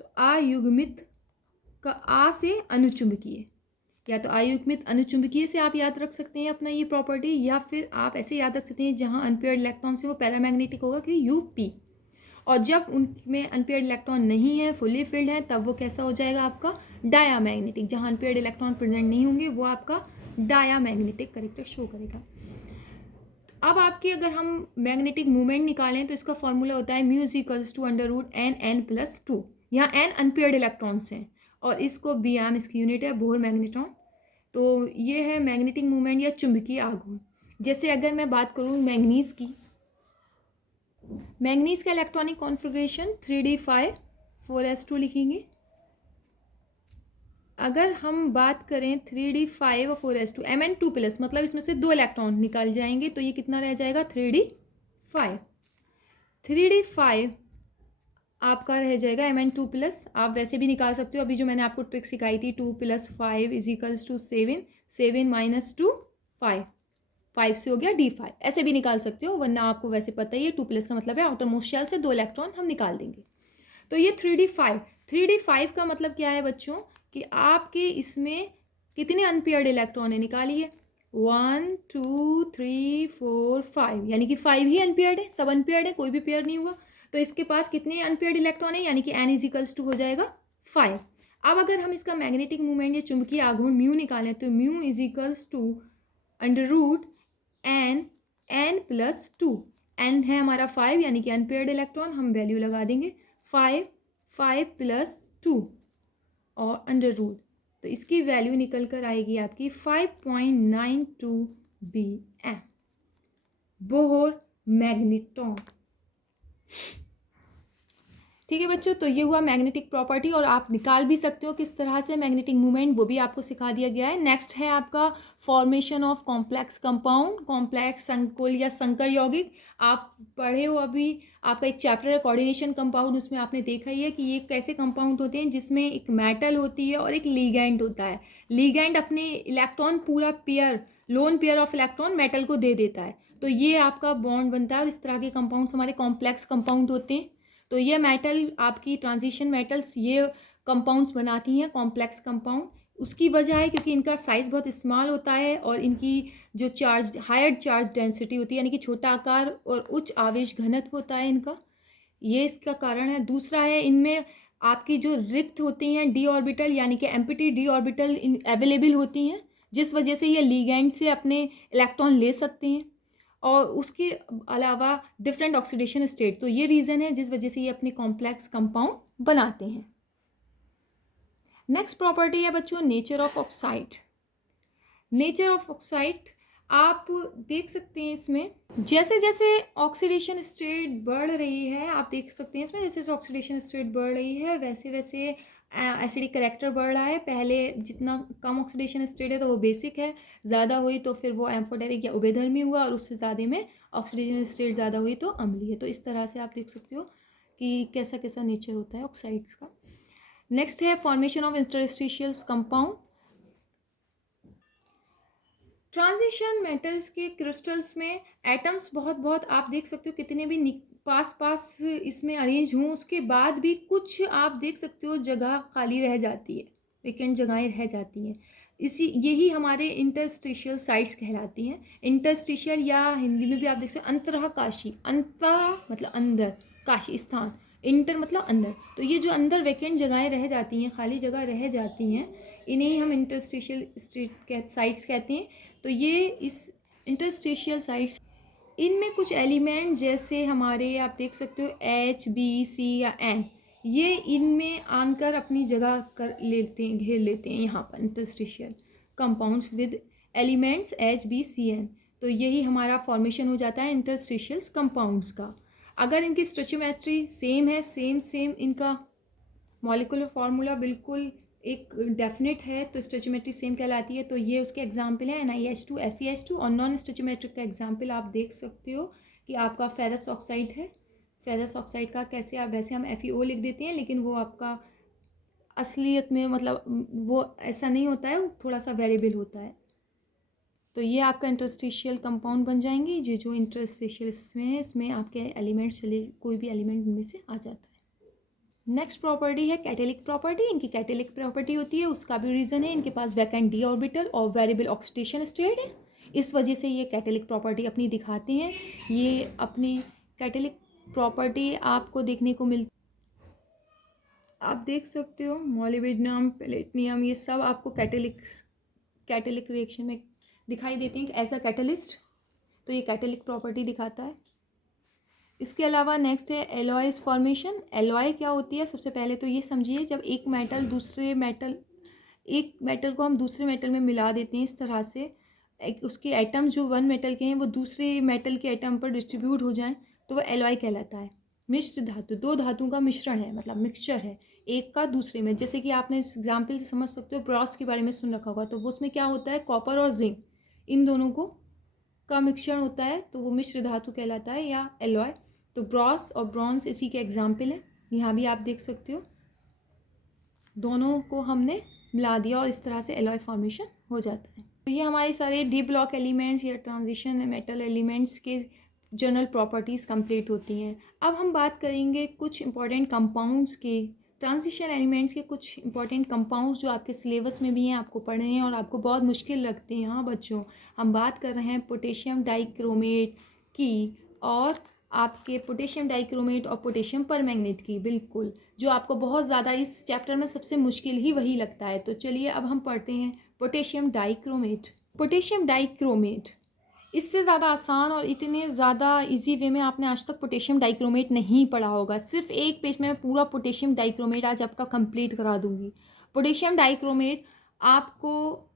तो अयुग्मित का आ से अनुचुंबकीय, या तो अयुग्मित अनुचुंबकीय से आप याद रख सकते हैं अपना ये प्रॉपर्टी, या फिर आप ऐसे याद रख सकते हैं जहाँ अनपेयर्ड इलेक्ट्रॉन से वो पैरामैग्नेटिक होगा कि यूपी। और जब उनमें अनपेयर्ड इलेक्ट्रॉन नहीं है, फुली फिल्ड है, तब वो कैसा हो जाएगा आपका डायामैग्नेटिक। जहाँ अनपेयर्ड इलेक्ट्रॉन प्रेजेंट नहीं होंगे वो आपका डायामैग्नेटिक करेक्टर शो करेगा। अब आपकी अगर हम मैग्नेटिक मूवमेंट निकालें तो इसका फॉर्मूला होता है μ=NN+2। यहाँ N अनपेयर्ड इलेक्ट्रॉन्स हैं और इसको BM इसकी यूनिट है, बोहर मैग्नेट्रॉन। तो ये है मैग्नेटिक मूवमेंट या चुंबकीय आघूर्ण। जैसे अगर मैं बात करूँ मैंगनीज की, मैंगनीज का इलेक्ट्रॉनिक कॉन्फ़िगरेशन 3D5 4s2 लिखेंगे। अगर हम बात करें 3D5 और 4s2 Mn2+, मतलब इसमें से 2 इलेक्ट्रॉन निकाल जाएंगे, तो ये कितना रह जाएगा 3D5। 3D5 आपका रह जाएगा Mn2+। आप वैसे भी निकाल सकते हो, अभी जो मैंने आपको ट्रिक सिखाई थी 2 + 5 = 7, 7 - 2 5, 5 से हो गया D5, ऐसे भी निकाल सकते हो, वरना आपको वैसे पता ही है 2+ का मतलब है आउटर मोस्ट शेल से 2 इलेक्ट्रॉन हम निकाल देंगे। तो ये 3D5, 3D5 का मतलब क्या है बच्चों कि आपके इसमें कितने अनपेयर्ड इलेक्ट्रॉन है, निकालिए। 1 2 3 4 5, यानी कि 5 ही अनपेयर्ड है, सब अनपेयर्ड है, कोई भी पेयर नहीं हुआ। तो इसके पास कितने अनपेयर्ड इलेक्ट्रॉन है, यानी कि N = हो जाएगा 5। अब अगर हम इसका मैग्नेटिक मूवमेंट या चुंबकीय आघूर्ण म्यू निकालें तो म्यू = √N n+2। n है हमारा 5 यानी कि अनपेयर्ड इलेक्ट्रॉन, हम वैल्यू लगा देंगे 5, 5+2 और अंडर रूट, तो इसकी वैल्यू निकल कर आएगी आपकी 5.92 Bm, बोहर मैग्नेट्रॉन। ठीक है बच्चों, तो ये हुआ मैग्नेटिक प्रॉपर्टी, और आप निकाल भी सकते हो किस तरह से मैग्नेटिक मूवमेंट, वो भी आपको सिखा दिया गया है। नेक्स्ट है आपका formation of complex compound, complex संकुल या संकर यौगिक। आप पढ़े हो अभी, आपका एक चैप्टर है कोऑर्डिनेशन कंपाउंड, उसमें आपने देखा ही है कि ये कैसे कंपाउंड होते हैं जिसमें एक मेटल होती है और एक लिगैंड होता है। लिगैंड अपने इलेक्ट्रॉन पूरा pair, lone pair of electron metal को दे देता है, तो ये आपका बॉन्ड बनता है, और इस तरह के कंपाउंड्स हमारे कॉम्प्लेक्स कंपाउंड होते हैं। तो ये मेटल आपकी ट्रांजिशन मेटल्स ये कंपाउंड्स बनाती हैं कॉम्प्लेक्स कंपाउंड। उसकी वजह है क्योंकि इनका साइज़ बहुत स्मॉल होता है और इनकी जो चार्ज हायर चार्ज डेंसिटी होती है, यानी कि छोटा आकार और उच्च आवेश घनत्व होता है इनका, ये इसका कारण है। दूसरा है इनमें आपकी जो रिक्त होती हैं डी ऑर्बिटल, यानी कि एम्प्टी डी ऑर्बिटल अवेलेबल होती हैं, जिस वजह से ये लिगैंड से अपने इलेक्ट्रॉन ले सकते हैं, और उसके अलावा डिफरेंट ऑक्सीडेशन स्टेट। तो ये रीज़न है जिस वजह से ये अपने कॉम्प्लेक्स कंपाउंड बनाते हैं। नेक्स्ट प्रॉपर्टी है बच्चों nature of oxide. Nature of oxide आप देख सकते हैं इसमें, जैसे जैसे ऑक्सीडेशन स्टेट बढ़ रही है, आप देख सकते हैं इसमें जैसे जैसे ऑक्सीडेशन स्टेट बढ़ रही है वैसे वैसे एसिडिक करेक्टर बढ़ रहा है। पहले जितना कम ऑक्सीडेशन स्टेट है तो वो बेसिक है, ज़्यादा हुई तो फिर वो एम्फोटेरिक या उभयधर्मी हुआ, और उससे ज़्यादा में ऑक्सीडेशन स्टेट ज़्यादा हुई तो अम्लीय है। तो इस तरह से आप देख सकते हो कि कैसा कैसा नेचर होता है ऑक्साइड्स का। नेक्स्ट है formation of interstitials compound. Transition metals के क्रिस्टल्स में एटम्स बहुत बहुत आप देख सकते हो कितने भी पास पास इसमें अरेंज हों, उसके बाद भी कुछ आप देख सकते हो जगह खाली रह जाती है, वेकेंट जगहें रह जाती हैं। यही हमारे इंटरस्टिशियल साइट्स कहलाती हैं। इंटरस्टिशियल या हिंदी में भी आप देख सकते हो अंतराकाशी, अंतरा मतलब अंदर, काशी स्थान, इंटर मतलब अंदर। तो ये जो अंदर वेकेंट जगहें रह जाती हैं, खाली जगह रह जाती हैं, इन्हें हम इंटरस्टिशियल साइट्स कहते हैं। तो ये इस इंटरस्टिशियल साइट्स, इनमें कुछ एलिमेंट जैसे हमारे आप देख सकते हो H, B, C या N, ये इनमें आकर अपनी जगह कर लेते हैं, घेर लेते हैं यहाँ पर interstitial compounds with elements H, B, C, N। तो यही हमारा फॉर्मेशन हो जाता है इंटरस्टिशियल कंपाउंड्स का। अगर इनकी स्टोइचियोमेट्री सेम है, सेम इनका मॉलिक्यूलर फार्मूला बिल्कुल एक डेफिनेट है, तो स्टोइचियोमेट्री सेम कहलाती है। तो ये उसके एग्जाम्पल है NiH2, FeH2। और नॉन स्टोइचियोमेट्रिक का एग्जाम्पल आप देख सकते हो कि आपका फेरस ऑक्साइड है। फेरस ऑक्साइड का कैसे, आप वैसे हम FeO लिख देते हैं, लेकिन वो आपका असलियत में मतलब वो ऐसा नहीं होता है, वो थोड़ा सा वेरिएबल होता है। तो ये आपका इंटरस्टिशियल कंपाउंड बन जाएंगे। ये जो इंटरस्टिशियल इसमें है, इसमें आपके एलिमेंट्स चले, कोई भी एलिमेंट इनमें से आ जाता है। नेक्स्ट प्रॉपर्टी है कैटेलिक प्रॉपर्टी। इनकी कैटेलिक प्रॉपर्टी होती है, उसका भी रीज़न है, इनके पास वैकेंट डी ऑर्बिटल और वेरिएबल ऑक्सीडेशन स्टेट है, इस वजह से ये कैटेलिक प्रॉपर्टी अपनी दिखाते हैं। ये अपनी कैटेलिक प्रॉपर्टी आपको देखने को मिलती, आप देख सकते हो मोलिब्डेनम, प्लेटिनियम, ये सब आपको कैटेलिक रिएक्शन में दिखाई देते हैं एज अ कैटलिस्ट। तो ये कैटेलिक प्रॉपर्टी दिखाता है। इसके अलावा नेक्स्ट है एलॉयज फॉर्मेशन। एलॉय क्या होती है, सबसे पहले तो ये समझिए, जब एक मेटल को हम दूसरे मेटल में मिला देते हैं इस तरह से, उसके एटम जो वन मेटल के हैं वो दूसरे मेटल के एटम पर डिस्ट्रीब्यूट हो जाएं, तो वो एलॉय कहलाता है। मिश्र धातु, दो धातुओं का मिश्रण है, मतलब मिक्सचर है एक का दूसरे में। जैसे कि आपने इस एग्जाम्पल से समझ सकते हो, ब्रॉस के बारे में सुन रखा होगा, तो वो उसमें क्या होता है, कॉपर और जिंक, इन दोनों को का मिश्रण होता है, तो वो मिश्र धातु कहलाता है या एलॉय। तो ब्रॉस और ब्रॉन्ज इसी के एग्जाम्पल है। यहाँ भी आप देख सकते हो दोनों को हमने मिला दिया और इस तरह से एलॉय फॉर्मेशन हो जाता है। तो ये हमारे सारे डी ब्लॉक एलिमेंट्स या ट्रांजिशन मेटल एलिमेंट्स के जनरल प्रॉपर्टीज़ कंप्लीट होती हैं। अब हम बात करेंगे कुछ इंपॉर्टेंट कंपाउंड्स के, ट्रांजिशन एलिमेंट्स के कुछ इंपॉर्टेंट कंपाउंड्स जो आपके सिलेबस में भी हैं, आपको पढ़ने हैं और आपको बहुत मुश्किल लगते हैं। हाँ बच्चों, हम बात कर रहे हैं पोटेशियम डाइक्रोमेट की, और आपके पोटेशियम डाइक्रोमेट और पोटेशियम परमैंगनेट की, बिल्कुल जो आपको बहुत ज़्यादा इस चैप्टर में सबसे मुश्किल ही वही लगता है। तो चलिए अब हम पढ़ते हैं पोटेशियम डाइक्रोमेट। पोटेशियम डाइक्रोमेट इससे ज़्यादा आसान और इतने ज़्यादा इजी वे में आपने आज तक पोटेशियम डाइक्रोमेट नहीं पढ़ा होगा। सिर्फ एक पेज में मैं पूरा पोटेशियम डाइक्रोमेट आज आपका कंप्लीट करा दूंगी। पोटेशियम डाइक्रोमेट आपको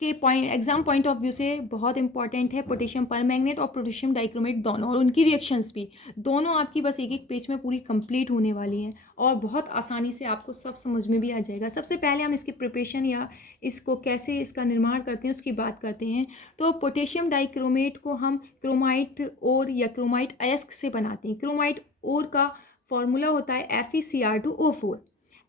के एग्जाम पॉइंट ऑफ व्यू से बहुत इंपॉर्टेंट है। पोटेशियम परमैंगनेट और पोटेशियम डाइक्रोमेट दोनों और उनकी रिएक्शंस भी दोनों आपकी बस एक एक पेज में पूरी कंप्लीट होने वाली हैं और बहुत आसानी से आपको सब समझ में भी आ जाएगा। सबसे पहले हम इसकी प्रिपरेशन या इसको कैसे इसका निर्माण करते हैं उसकी बात करते हैं। तो पोटेशियम डाइक्रोमेट को हम क्रोमाइट ओर या क्रोमाइट अयस्क से बनाते हैं। क्रोमाइट ओर का फॉर्मूला होता है FeCr2O4।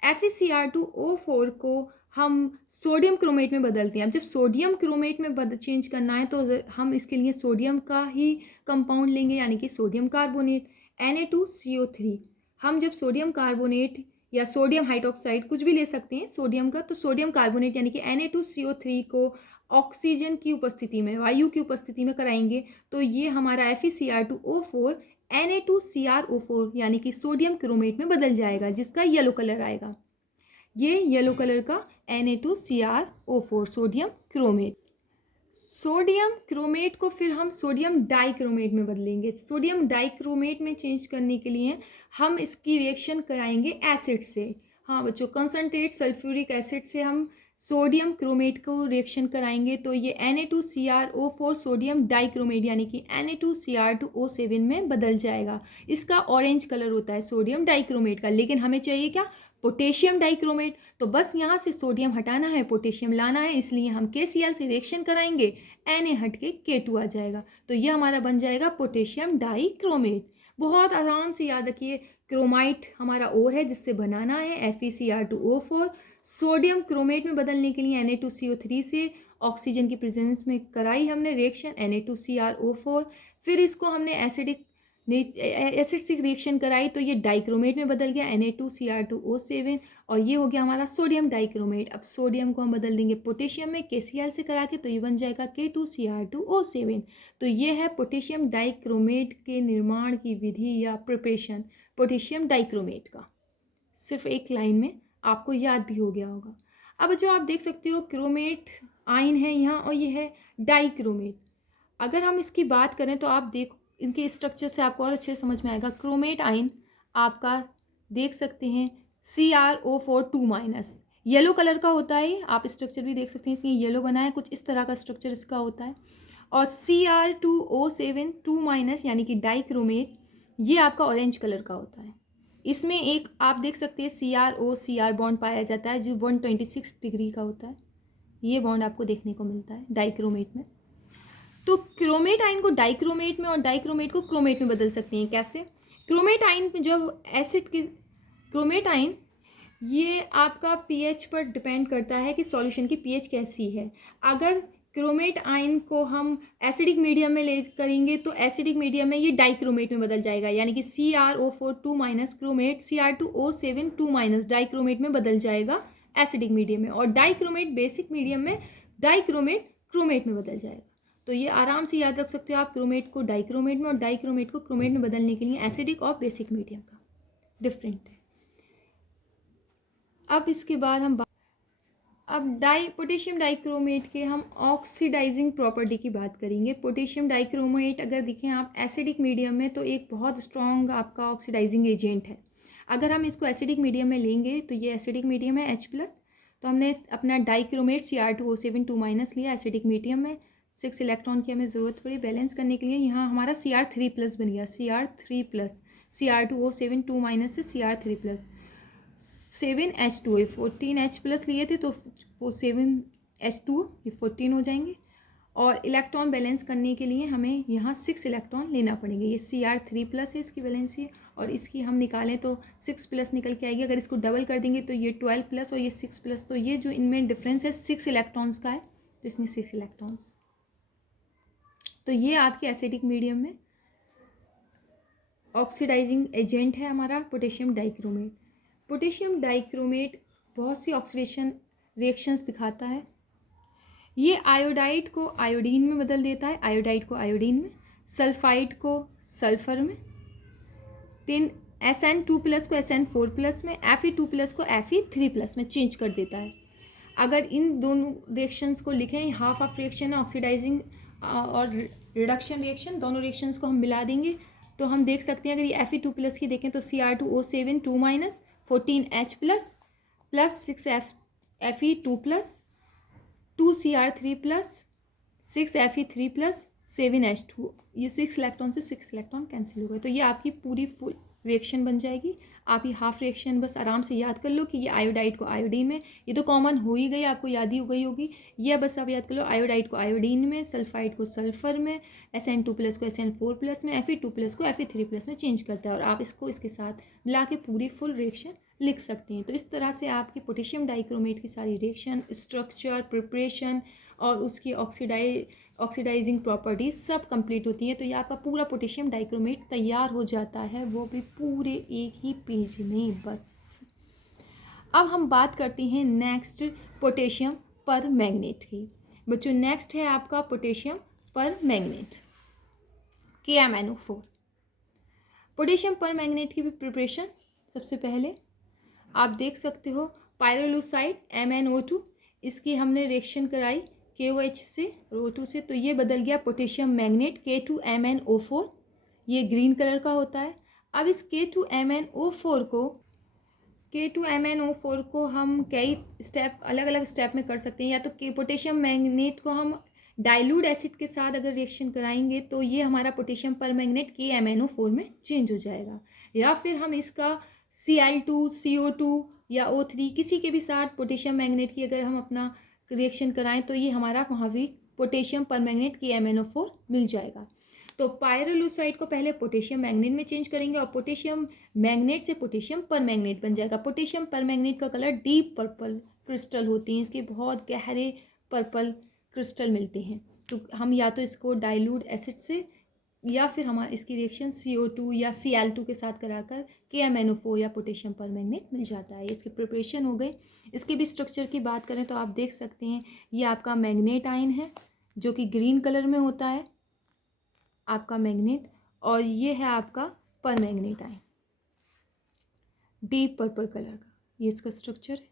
FeCr2O4 को हम सोडियम क्रोमेट में बदलते हैं। अब जब सोडियम क्रोमेट में चेंज करना है तो हम इसके लिए सोडियम का ही कंपाउंड लेंगे, यानी कि सोडियम कार्बोनेट Na2CO3। हम जब सोडियम कार्बोनेट या सोडियम हाइड्रोक्साइड कुछ भी ले सकते हैं सोडियम का, तो सोडियम कार्बोनेट यानी कि Na2CO3 को ऑक्सीजन की उपस्थिति में, वायु की उपस्थिति में कराएंगे तो ये हमारा FeCr2O4 Na2CrO4 यानी कि सोडियम क्रोमेट में बदल जाएगा, जिसका येलो कलर आएगा। ये येलो कलर का Na2CrO4 sodium chromate. Sodium chromate को फिर हम सोडियम डाइक्रोमेट में बदलेंगे। सोडियम डाइक्रोमेट में चेंज करने के लिए हम इसकी रिएक्शन कराएंगे एसिड से। हाँ बच्चों, कंसनट्रेट सल्फ्यूरिक एसिड से हम सोडियम क्रोमेट को रिएक्शन कराएंगे तो ये Na2CrO4 सोडियम डाइक्रोमेट यानी कि Na2Cr2O7 में बदल जाएगा। इसका ऑरेंज कलर होता है सोडियम डाइक्रोमेट का। लेकिन हमें चाहिए क्या? Potassium dichromate. तो बस यहाँ से सोडियम हटाना है, पोटेशियम लाना है, इसलिए हम KCl से रिएक्शन कराएंगे, Na हट के K2 आ जाएगा। तो ये हमारा बन जाएगा पोटेशियम डाइक्रोमेट। बहुत आराम से याद रखिए, क्रोमाइट हमारा ओर है जिससे बनाना है FeCr2O4। सोडियम क्रोमेट में बदलने के लिए Na2CO3 से ऑक्सीजन की प्रेजेंस में कराई हमने रिएक्शन Na2CrO4। फिर इसको हमने एसिड से रिएक्शन कराई तो ये डाइक्रोमेट में बदल गया Na2Cr2O7 और ये हो गया हमारा सोडियम डाइक्रोमेट। अब सोडियम को हम बदल देंगे पोटेशियम में KCl से करा के, तो ये बन जाएगा K2Cr2O7। तो ये है पोटेशियम डाइक्रोमेट के निर्माण की विधि या प्रिपरेशन पोटेशियम डाइक्रोमेट का। सिर्फ एक लाइन में आपको याद भी हो गया होगा। अब जो आप देख सकते हो क्रोमेट आयन है यहाँ और ये है डाइक्रोमेट। अगर हम इसकी बात करें तो आप देखो इनके स्ट्रक्चर से आपको और अच्छे समझ में आएगा। क्रोमेट आयन आपका देख सकते हैं CrO4 2- येलो कलर का होता है। आप स्ट्रक्चर भी देख सकते हैं, इसमें येलो बना है, कुछ इस तरह का स्ट्रक्चर इसका होता है। और Cr2O7 2- यानी कि डाइक्रोमेट, ये आपका ऑरेंज कलर का होता है। इसमें एक आप देख सकते हैं CrO-Cr बॉन्ड पाया जाता है जो 126 डिग्री का होता है। ये बॉन्ड आपको देखने को मिलता है डाइक्रोमेट में। तो क्रोमेट आयन को डाइक्रोमेट में और डाइक्रोमेट को क्रोमेट में बदल सकते हैं। कैसे? क्रोमेट आयन में जो एसिड की क्रोमेट आयन, ये आपका pH पर डिपेंड करता है कि सॉल्यूशन की pH कैसी है। अगर क्रोमेट आयन को हम एसिडिक मीडियम में ले करेंगे तो एसिडिक मीडियम में ये डाइक्रोमेट में बदल जाएगा, यानी कि CrO4 2- क्रोमेट Cr2O7 2- डाइक्रोमेट में बदल जाएगा एसिडिक मीडियम में। और डाइक्रोमेट बेसिक मीडियम में डाइक्रोमेट क्रोमेट में बदल जाएगा। तो ये आराम से याद रख सकते हो आप, क्रोमेट को डाइक्रोमेट में और डाइक्रोमेट को क्रोमेट में बदलने के लिए एसिडिक और बेसिक मीडियम का डिफरेंट है। अब इसके बाद हम पोटेशियम डाइक्रोमेट के हम ऑक्सीडाइजिंग प्रॉपर्टी की बात करेंगे। पोटेशियम डाइक्रोमेट अगर देखें आप एसिडिक मीडियम में तो एक बहुत स्ट्रॉन्ग आपका ऑक्सीडाइजिंग एजेंट है। अगर हम इसको एसिडिक मीडियम में लेंगे तो ये एसिडिक मीडियम है H+, तो हमने अपना डाइक्रोमेट Cr2O7 2- लिया एसिडिक मीडियम में। 6 इलेक्ट्रॉन की हमें ज़रूरत पड़ी बैलेंस करने के लिए। यहाँ हमारा Cr3+ बन गया, Cr3+, Cr2O7 2- से Cr3+, 7H2, 14H+ लिए थे तो वो 7H2 ये 14 हो जाएंगे। और इलेक्ट्रॉन बैलेंस करने के लिए हमें यहाँ 6 इलेक्ट्रॉन लेना पड़ेंगे। ये Cr3+ है इसकी वैलेंसी, और इसकी हम निकालें तो 6+ निकल के आएगी। अगर इसको डबल कर देंगे तो ये 12+ और ये 6+, तो ये जो इनमें डिफरेंस है 6 इलेक्ट्रॉन्स का है, तो इसमें 6 इलेक्ट्रॉन्स। तो ये आपके एसिडिक मीडियम में ऑक्सीडाइजिंग एजेंट है हमारा पोटेशियम डाइक्रोमेट। पोटेशियम डाइक्रोमेट बहुत सी ऑक्सीडेशन रिएक्शंस दिखाता है। ये आयोडाइड को आयोडीन में बदल देता है, आयोडाइड को आयोडीन में, सल्फाइड को सल्फर में, SN2+ को SN4+ में, Fe2+ को Fe3+ में चेंज कर देता है। अगर इन दोनों रिएक्शंस को लिखें, हाफ ऑफ रिएक्शन है ऑक्सीडाइजिंग और रिडक्शन रिएक्शन, दोनों रिएक्शंस को हम मिला देंगे तो हम देख सकते हैं, अगर ये Fe2+ की देखें तो Cr2O7 2 minus 14H plus plus 6Fe2+, 2Cr3+, 6Fe3 plus 7H2, ये 6 इलेक्ट्रॉन से 6 इलेक्ट्रॉन कैंसिल हो गए। तो ये आपकी पूरी फुल रिएक्शन बन जाएगी। आप ये हाफ रिएक्शन बस आराम से याद कर लो कि ये आयोडाइड को आयोडीन में, ये तो कॉमन हो ही गई, आपको याद ही हो गई होगी। ये बस आप याद कर लो, आयोडाइड को आयोडीन में, सल्फाइड को सल्फर में, Sn2+ को Sn4+ में, Fe2+ को Fe3+ में चेंज करता है और आप इसको इसके साथ मिला के पूरी फुल रिएक्शन लिख सकते हैं। तो इस तरह से आपकी पोटेशियम डाइक्रोमेट की सारी रिएक्शन, स्ट्रक्चर, प्रिपरेशन और उसकी ऑक्सीडाइजिंग प्रॉपर्टीज सब कंप्लीट होती है। तो ये आपका पूरा पोटेशियम डाइक्रोमेट तैयार हो जाता है, वो भी पूरे एक ही पेज में बस। अब हम बात करते हैं नेक्स्ट पोटेशियम पर मैग्नेट की। बच्चों नेक्स्ट है आपका पोटेशियम पर मैग्नेट KMnO4। पोटेशियम पर मैग्नेट की भी प्रिपरेशन, सबसे पहले आप देख सकते हो पायरोलुसाइड MnO2, इसकी हमने रिएक्शन कराई KOH से और O2 से, तो ये बदल गया पोटेशियम मैग्नेट K2MnO4, ये ग्रीन कलर का होता है। अब इस K2MnO4 को हम कई स्टेप, अलग अलग स्टेप में कर सकते हैं। या तो पोटेशियम मैग्नेट को हम डाइल्यूट एसिड के साथ अगर रिएक्शन कराएंगे तो ये हमारा पोटेशियम पर मैग्नेट KMnO4 में चेंज हो जाएगा, या फिर हम इसका Cl2, CO2 या O3 किसी के भी साथ पोटेशियम मैग्नेट की अगर हम अपना रिएक्शन कराएं तो ये हमारा वहाँ भी पोटेशियम पर मैग्नेट KMnO4 मिल जाएगा। तो पायरोलुसाइड को पहले पोटेशियम मैग्नेट में चेंज करेंगे और पोटेशियम मैग्नेट से पोटेशियम पर मैग्नेट बन जाएगा। पोटेशियम पर मैग्नेट का कलर डीप पर्पल क्रिस्टल होती हैं, इसके बहुत गहरे पर्पल क्रिस्टल मिलते हैं। तो हम या तो इसको डाइल्यूट एसिड से या फिर हम इसकी रिएक्शन CO2 या Cl2 के साथ कराकर KMnO4 या पोटेशियम पर मैग्नेट मिल जाता है। इसकी प्रिपरेशन हो गई। इसके भी स्ट्रक्चर की बात करें तो आप देख सकते हैं, ये आपका मैग्नेट आयन है जो कि ग्रीन कलर में होता है आपका मैग्नेट, और ये है आपका पर manganate ion deep purple colour का, ये इसका स्ट्रक्चर है।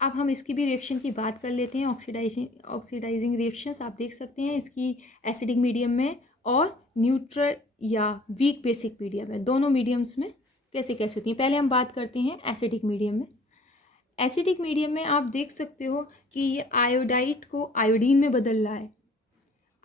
अब हम इसकी भी रिएक्शन की बात कर लेते हैं। ऑक्सीडाइजिंग रिएक्शंस आप देख सकते हैं इसकी एसिडिक मीडियम में और न्यूट्रल या वीक बेसिक मीडियम में, दोनों मीडियम्स में कैसे कैसे होती हैं। पहले हम बात करते हैं एसिडिक मीडियम में। एसिडिक मीडियम में आप देख सकते हो कि ये आयोडाइड को आयोडीन में बदल रहा है,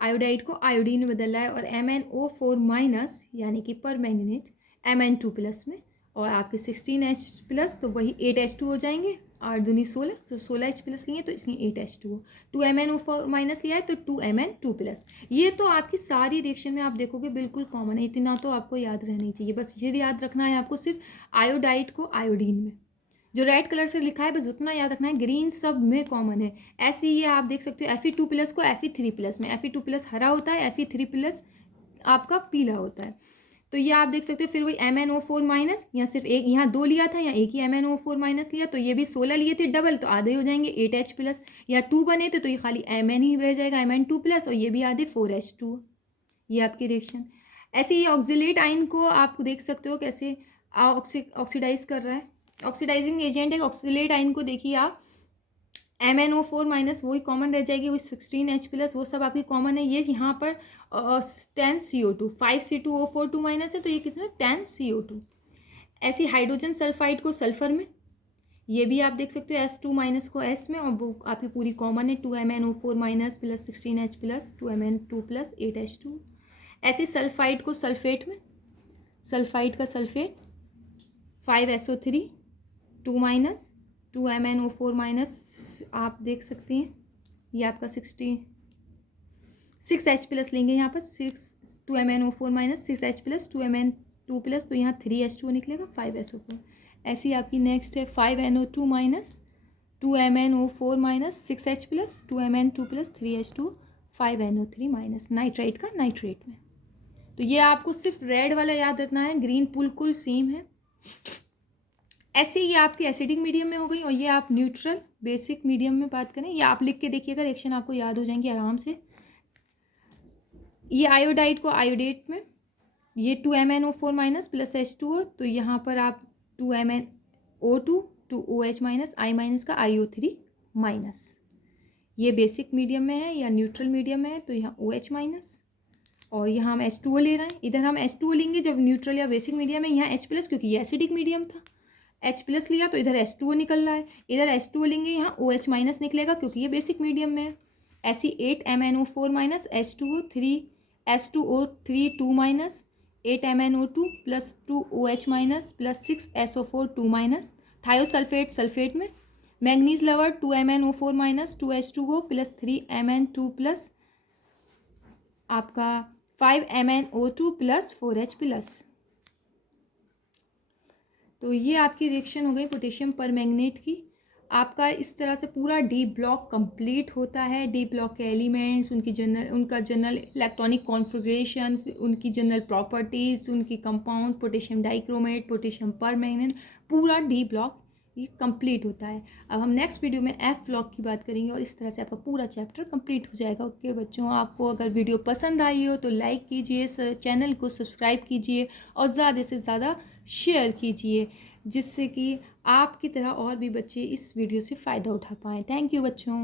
आयोडाइड को आयोडीन में बदल रहा है, और MnO4- यानी कि पर मैग्नेट Mn2+ में, और आपके 16H+ तो वही 8H2 हो जाएंगे, 8 दूनी 16, तो 16H+ लिए तो इसलिए 8H2 हो, 2MnO4- लिया है तो 2Mn2+। ये तो आपकी सारी रिएक्शन में आप देखोगे बिल्कुल कॉमन है, इतना तो आपको याद रहना ही चाहिए। बस ये याद रखना है आपको सिर्फ आयोडाइड को आयोडीन में, जो रेड कलर से लिखा है बस उतना याद रखना है, ग्रीन सब में कॉमन है। ऐसे ही आप देख सकते हो Fe2+ को Fe3+ में, Fe2+ हरा होता है, Fe3+ आपका पीला होता है। तो ये आप देख सकते हो। फिर वही MnO4- या सिर्फ एक, यहाँ 2 लिया था या एक ही MnO4- लिया, तो ये भी 16 लिए थे डबल, तो आधे हो जाएंगे 8H+, या 2 बने थे तो ये खाली Mn ही रह जाएगा Mn2+, और ये भी आधे 4H2। ये आपकी रिएक्शन। ऐसे ही ऑक्जिलेट आयन को आप देख सकते हो कैसे ऑक्सीडाइज कर रहा है। ऑक्सीडाइजिंग एजेंट है ऑक्सीलेट आयन को, देखिए आप MnO4- वही कॉमन रह जाएगी, वही 16H+, वो सब आपकी कॉमन है। ये यहाँ पर 10 CO2, 5 C2O4 2- है, तो ये कितना 10 CO2। ऐसी हाइड्रोजन सल्फाइड को सल्फर में, ये भी आप देख सकते हो S2- को S में, और वो आपकी पूरी कॉमन है 2MnO4- plus 16H+, 2Mn2+ 8H2। ऐसे सल्फाइड को सल्फेट में, सल्फाइड का सल्फेट 5SO3 2- 2MnO4- आप देख सकते हैं, ये आपका 6H+ लेंगे यहाँ पर 2MnO4- 6H+, 2Mn2+, तो यहाँ 3H2 निकलेगा 5SO4। ऐसी आपकी नेक्स्ट है 5NO2- 2MnO4- 6H+, 2Mn2+, 3H2, 5NO3- nitrite का नाइट्रेट में। तो ये आपको सिर्फ रेड वाला याद रखना है, ग्रीन बिल्कुल सेम है। ऐसे ये आपकी एसिडिक मीडियम में हो गई, और ये आप न्यूट्रल बेसिक मीडियम में बात करें, या आप लिख के देखिएगा, रिएक्शन आपको याद हो जाएंगी आराम से। ये आयोडाइड को आयोडेट में, ये 2MnO4- प्लस H2O, तो यहाँ पर आप 2MnO2 2OH- I- का IO3-। ये बेसिक मीडियम में है या न्यूट्रल मीडियम में है, तो यहाँ OH माइनस, और यहाँ हम H2O ले रहे हैं। इधर हम H2O लेंगे जब न्यूट्रल या बेसिक मीडियम में, यहाँ H प्लस, क्योंकि ये एसिडिक मीडियम था। H प्लस लिया तो इधर H2O निकल रहा है, इधर H2O लेंगे, यहाँ OH माइनस निकलेगा क्योंकि ये बेसिक मीडियम में है। ऐसी 8MnO4 minus H2O 2 minus 8MnO2 plus 2OH minus plus 6SO4 2 minus. Thiosulphate sulphate में मैंगनीज लवर 2MnO4 minus 2H2O plus 3Mn2 plus आपका 5MnO2 प्लस 4H प्लस। तो ये आपकी रिएक्शन हो गई पोटेशियम परमैंगनेट की। आपका इस तरह से पूरा डी ब्लॉक कंप्लीट होता है। डी ब्लॉक के एलिमेंट्स, उनका जनरल इलेक्ट्रॉनिक कॉन्फ़िगरेशन, उनकी जनरल प्रॉपर्टीज़, उनकी compound, potassium dichromate, potassium permanganate, पूरा डी ब्लॉक ये कंप्लीट होता है। अब हम नेक्स्ट वीडियो में एफ ब्लॉक की बात करेंगे और इस तरह से आपका पूरा चैप्टर कंप्लीट हो जाएगा। ओके बच्चों, आपको अगर वीडियो पसंद आई हो तो लाइक कीजिए, चैनल को सब्सक्राइब कीजिए और ज़्यादा से ज़्यादा शेयर कीजिए, जिससे कि आपकी तरह और भी बच्चे इस वीडियो से फ़ायदा उठा पाएँ। थैंक यू बच्चों।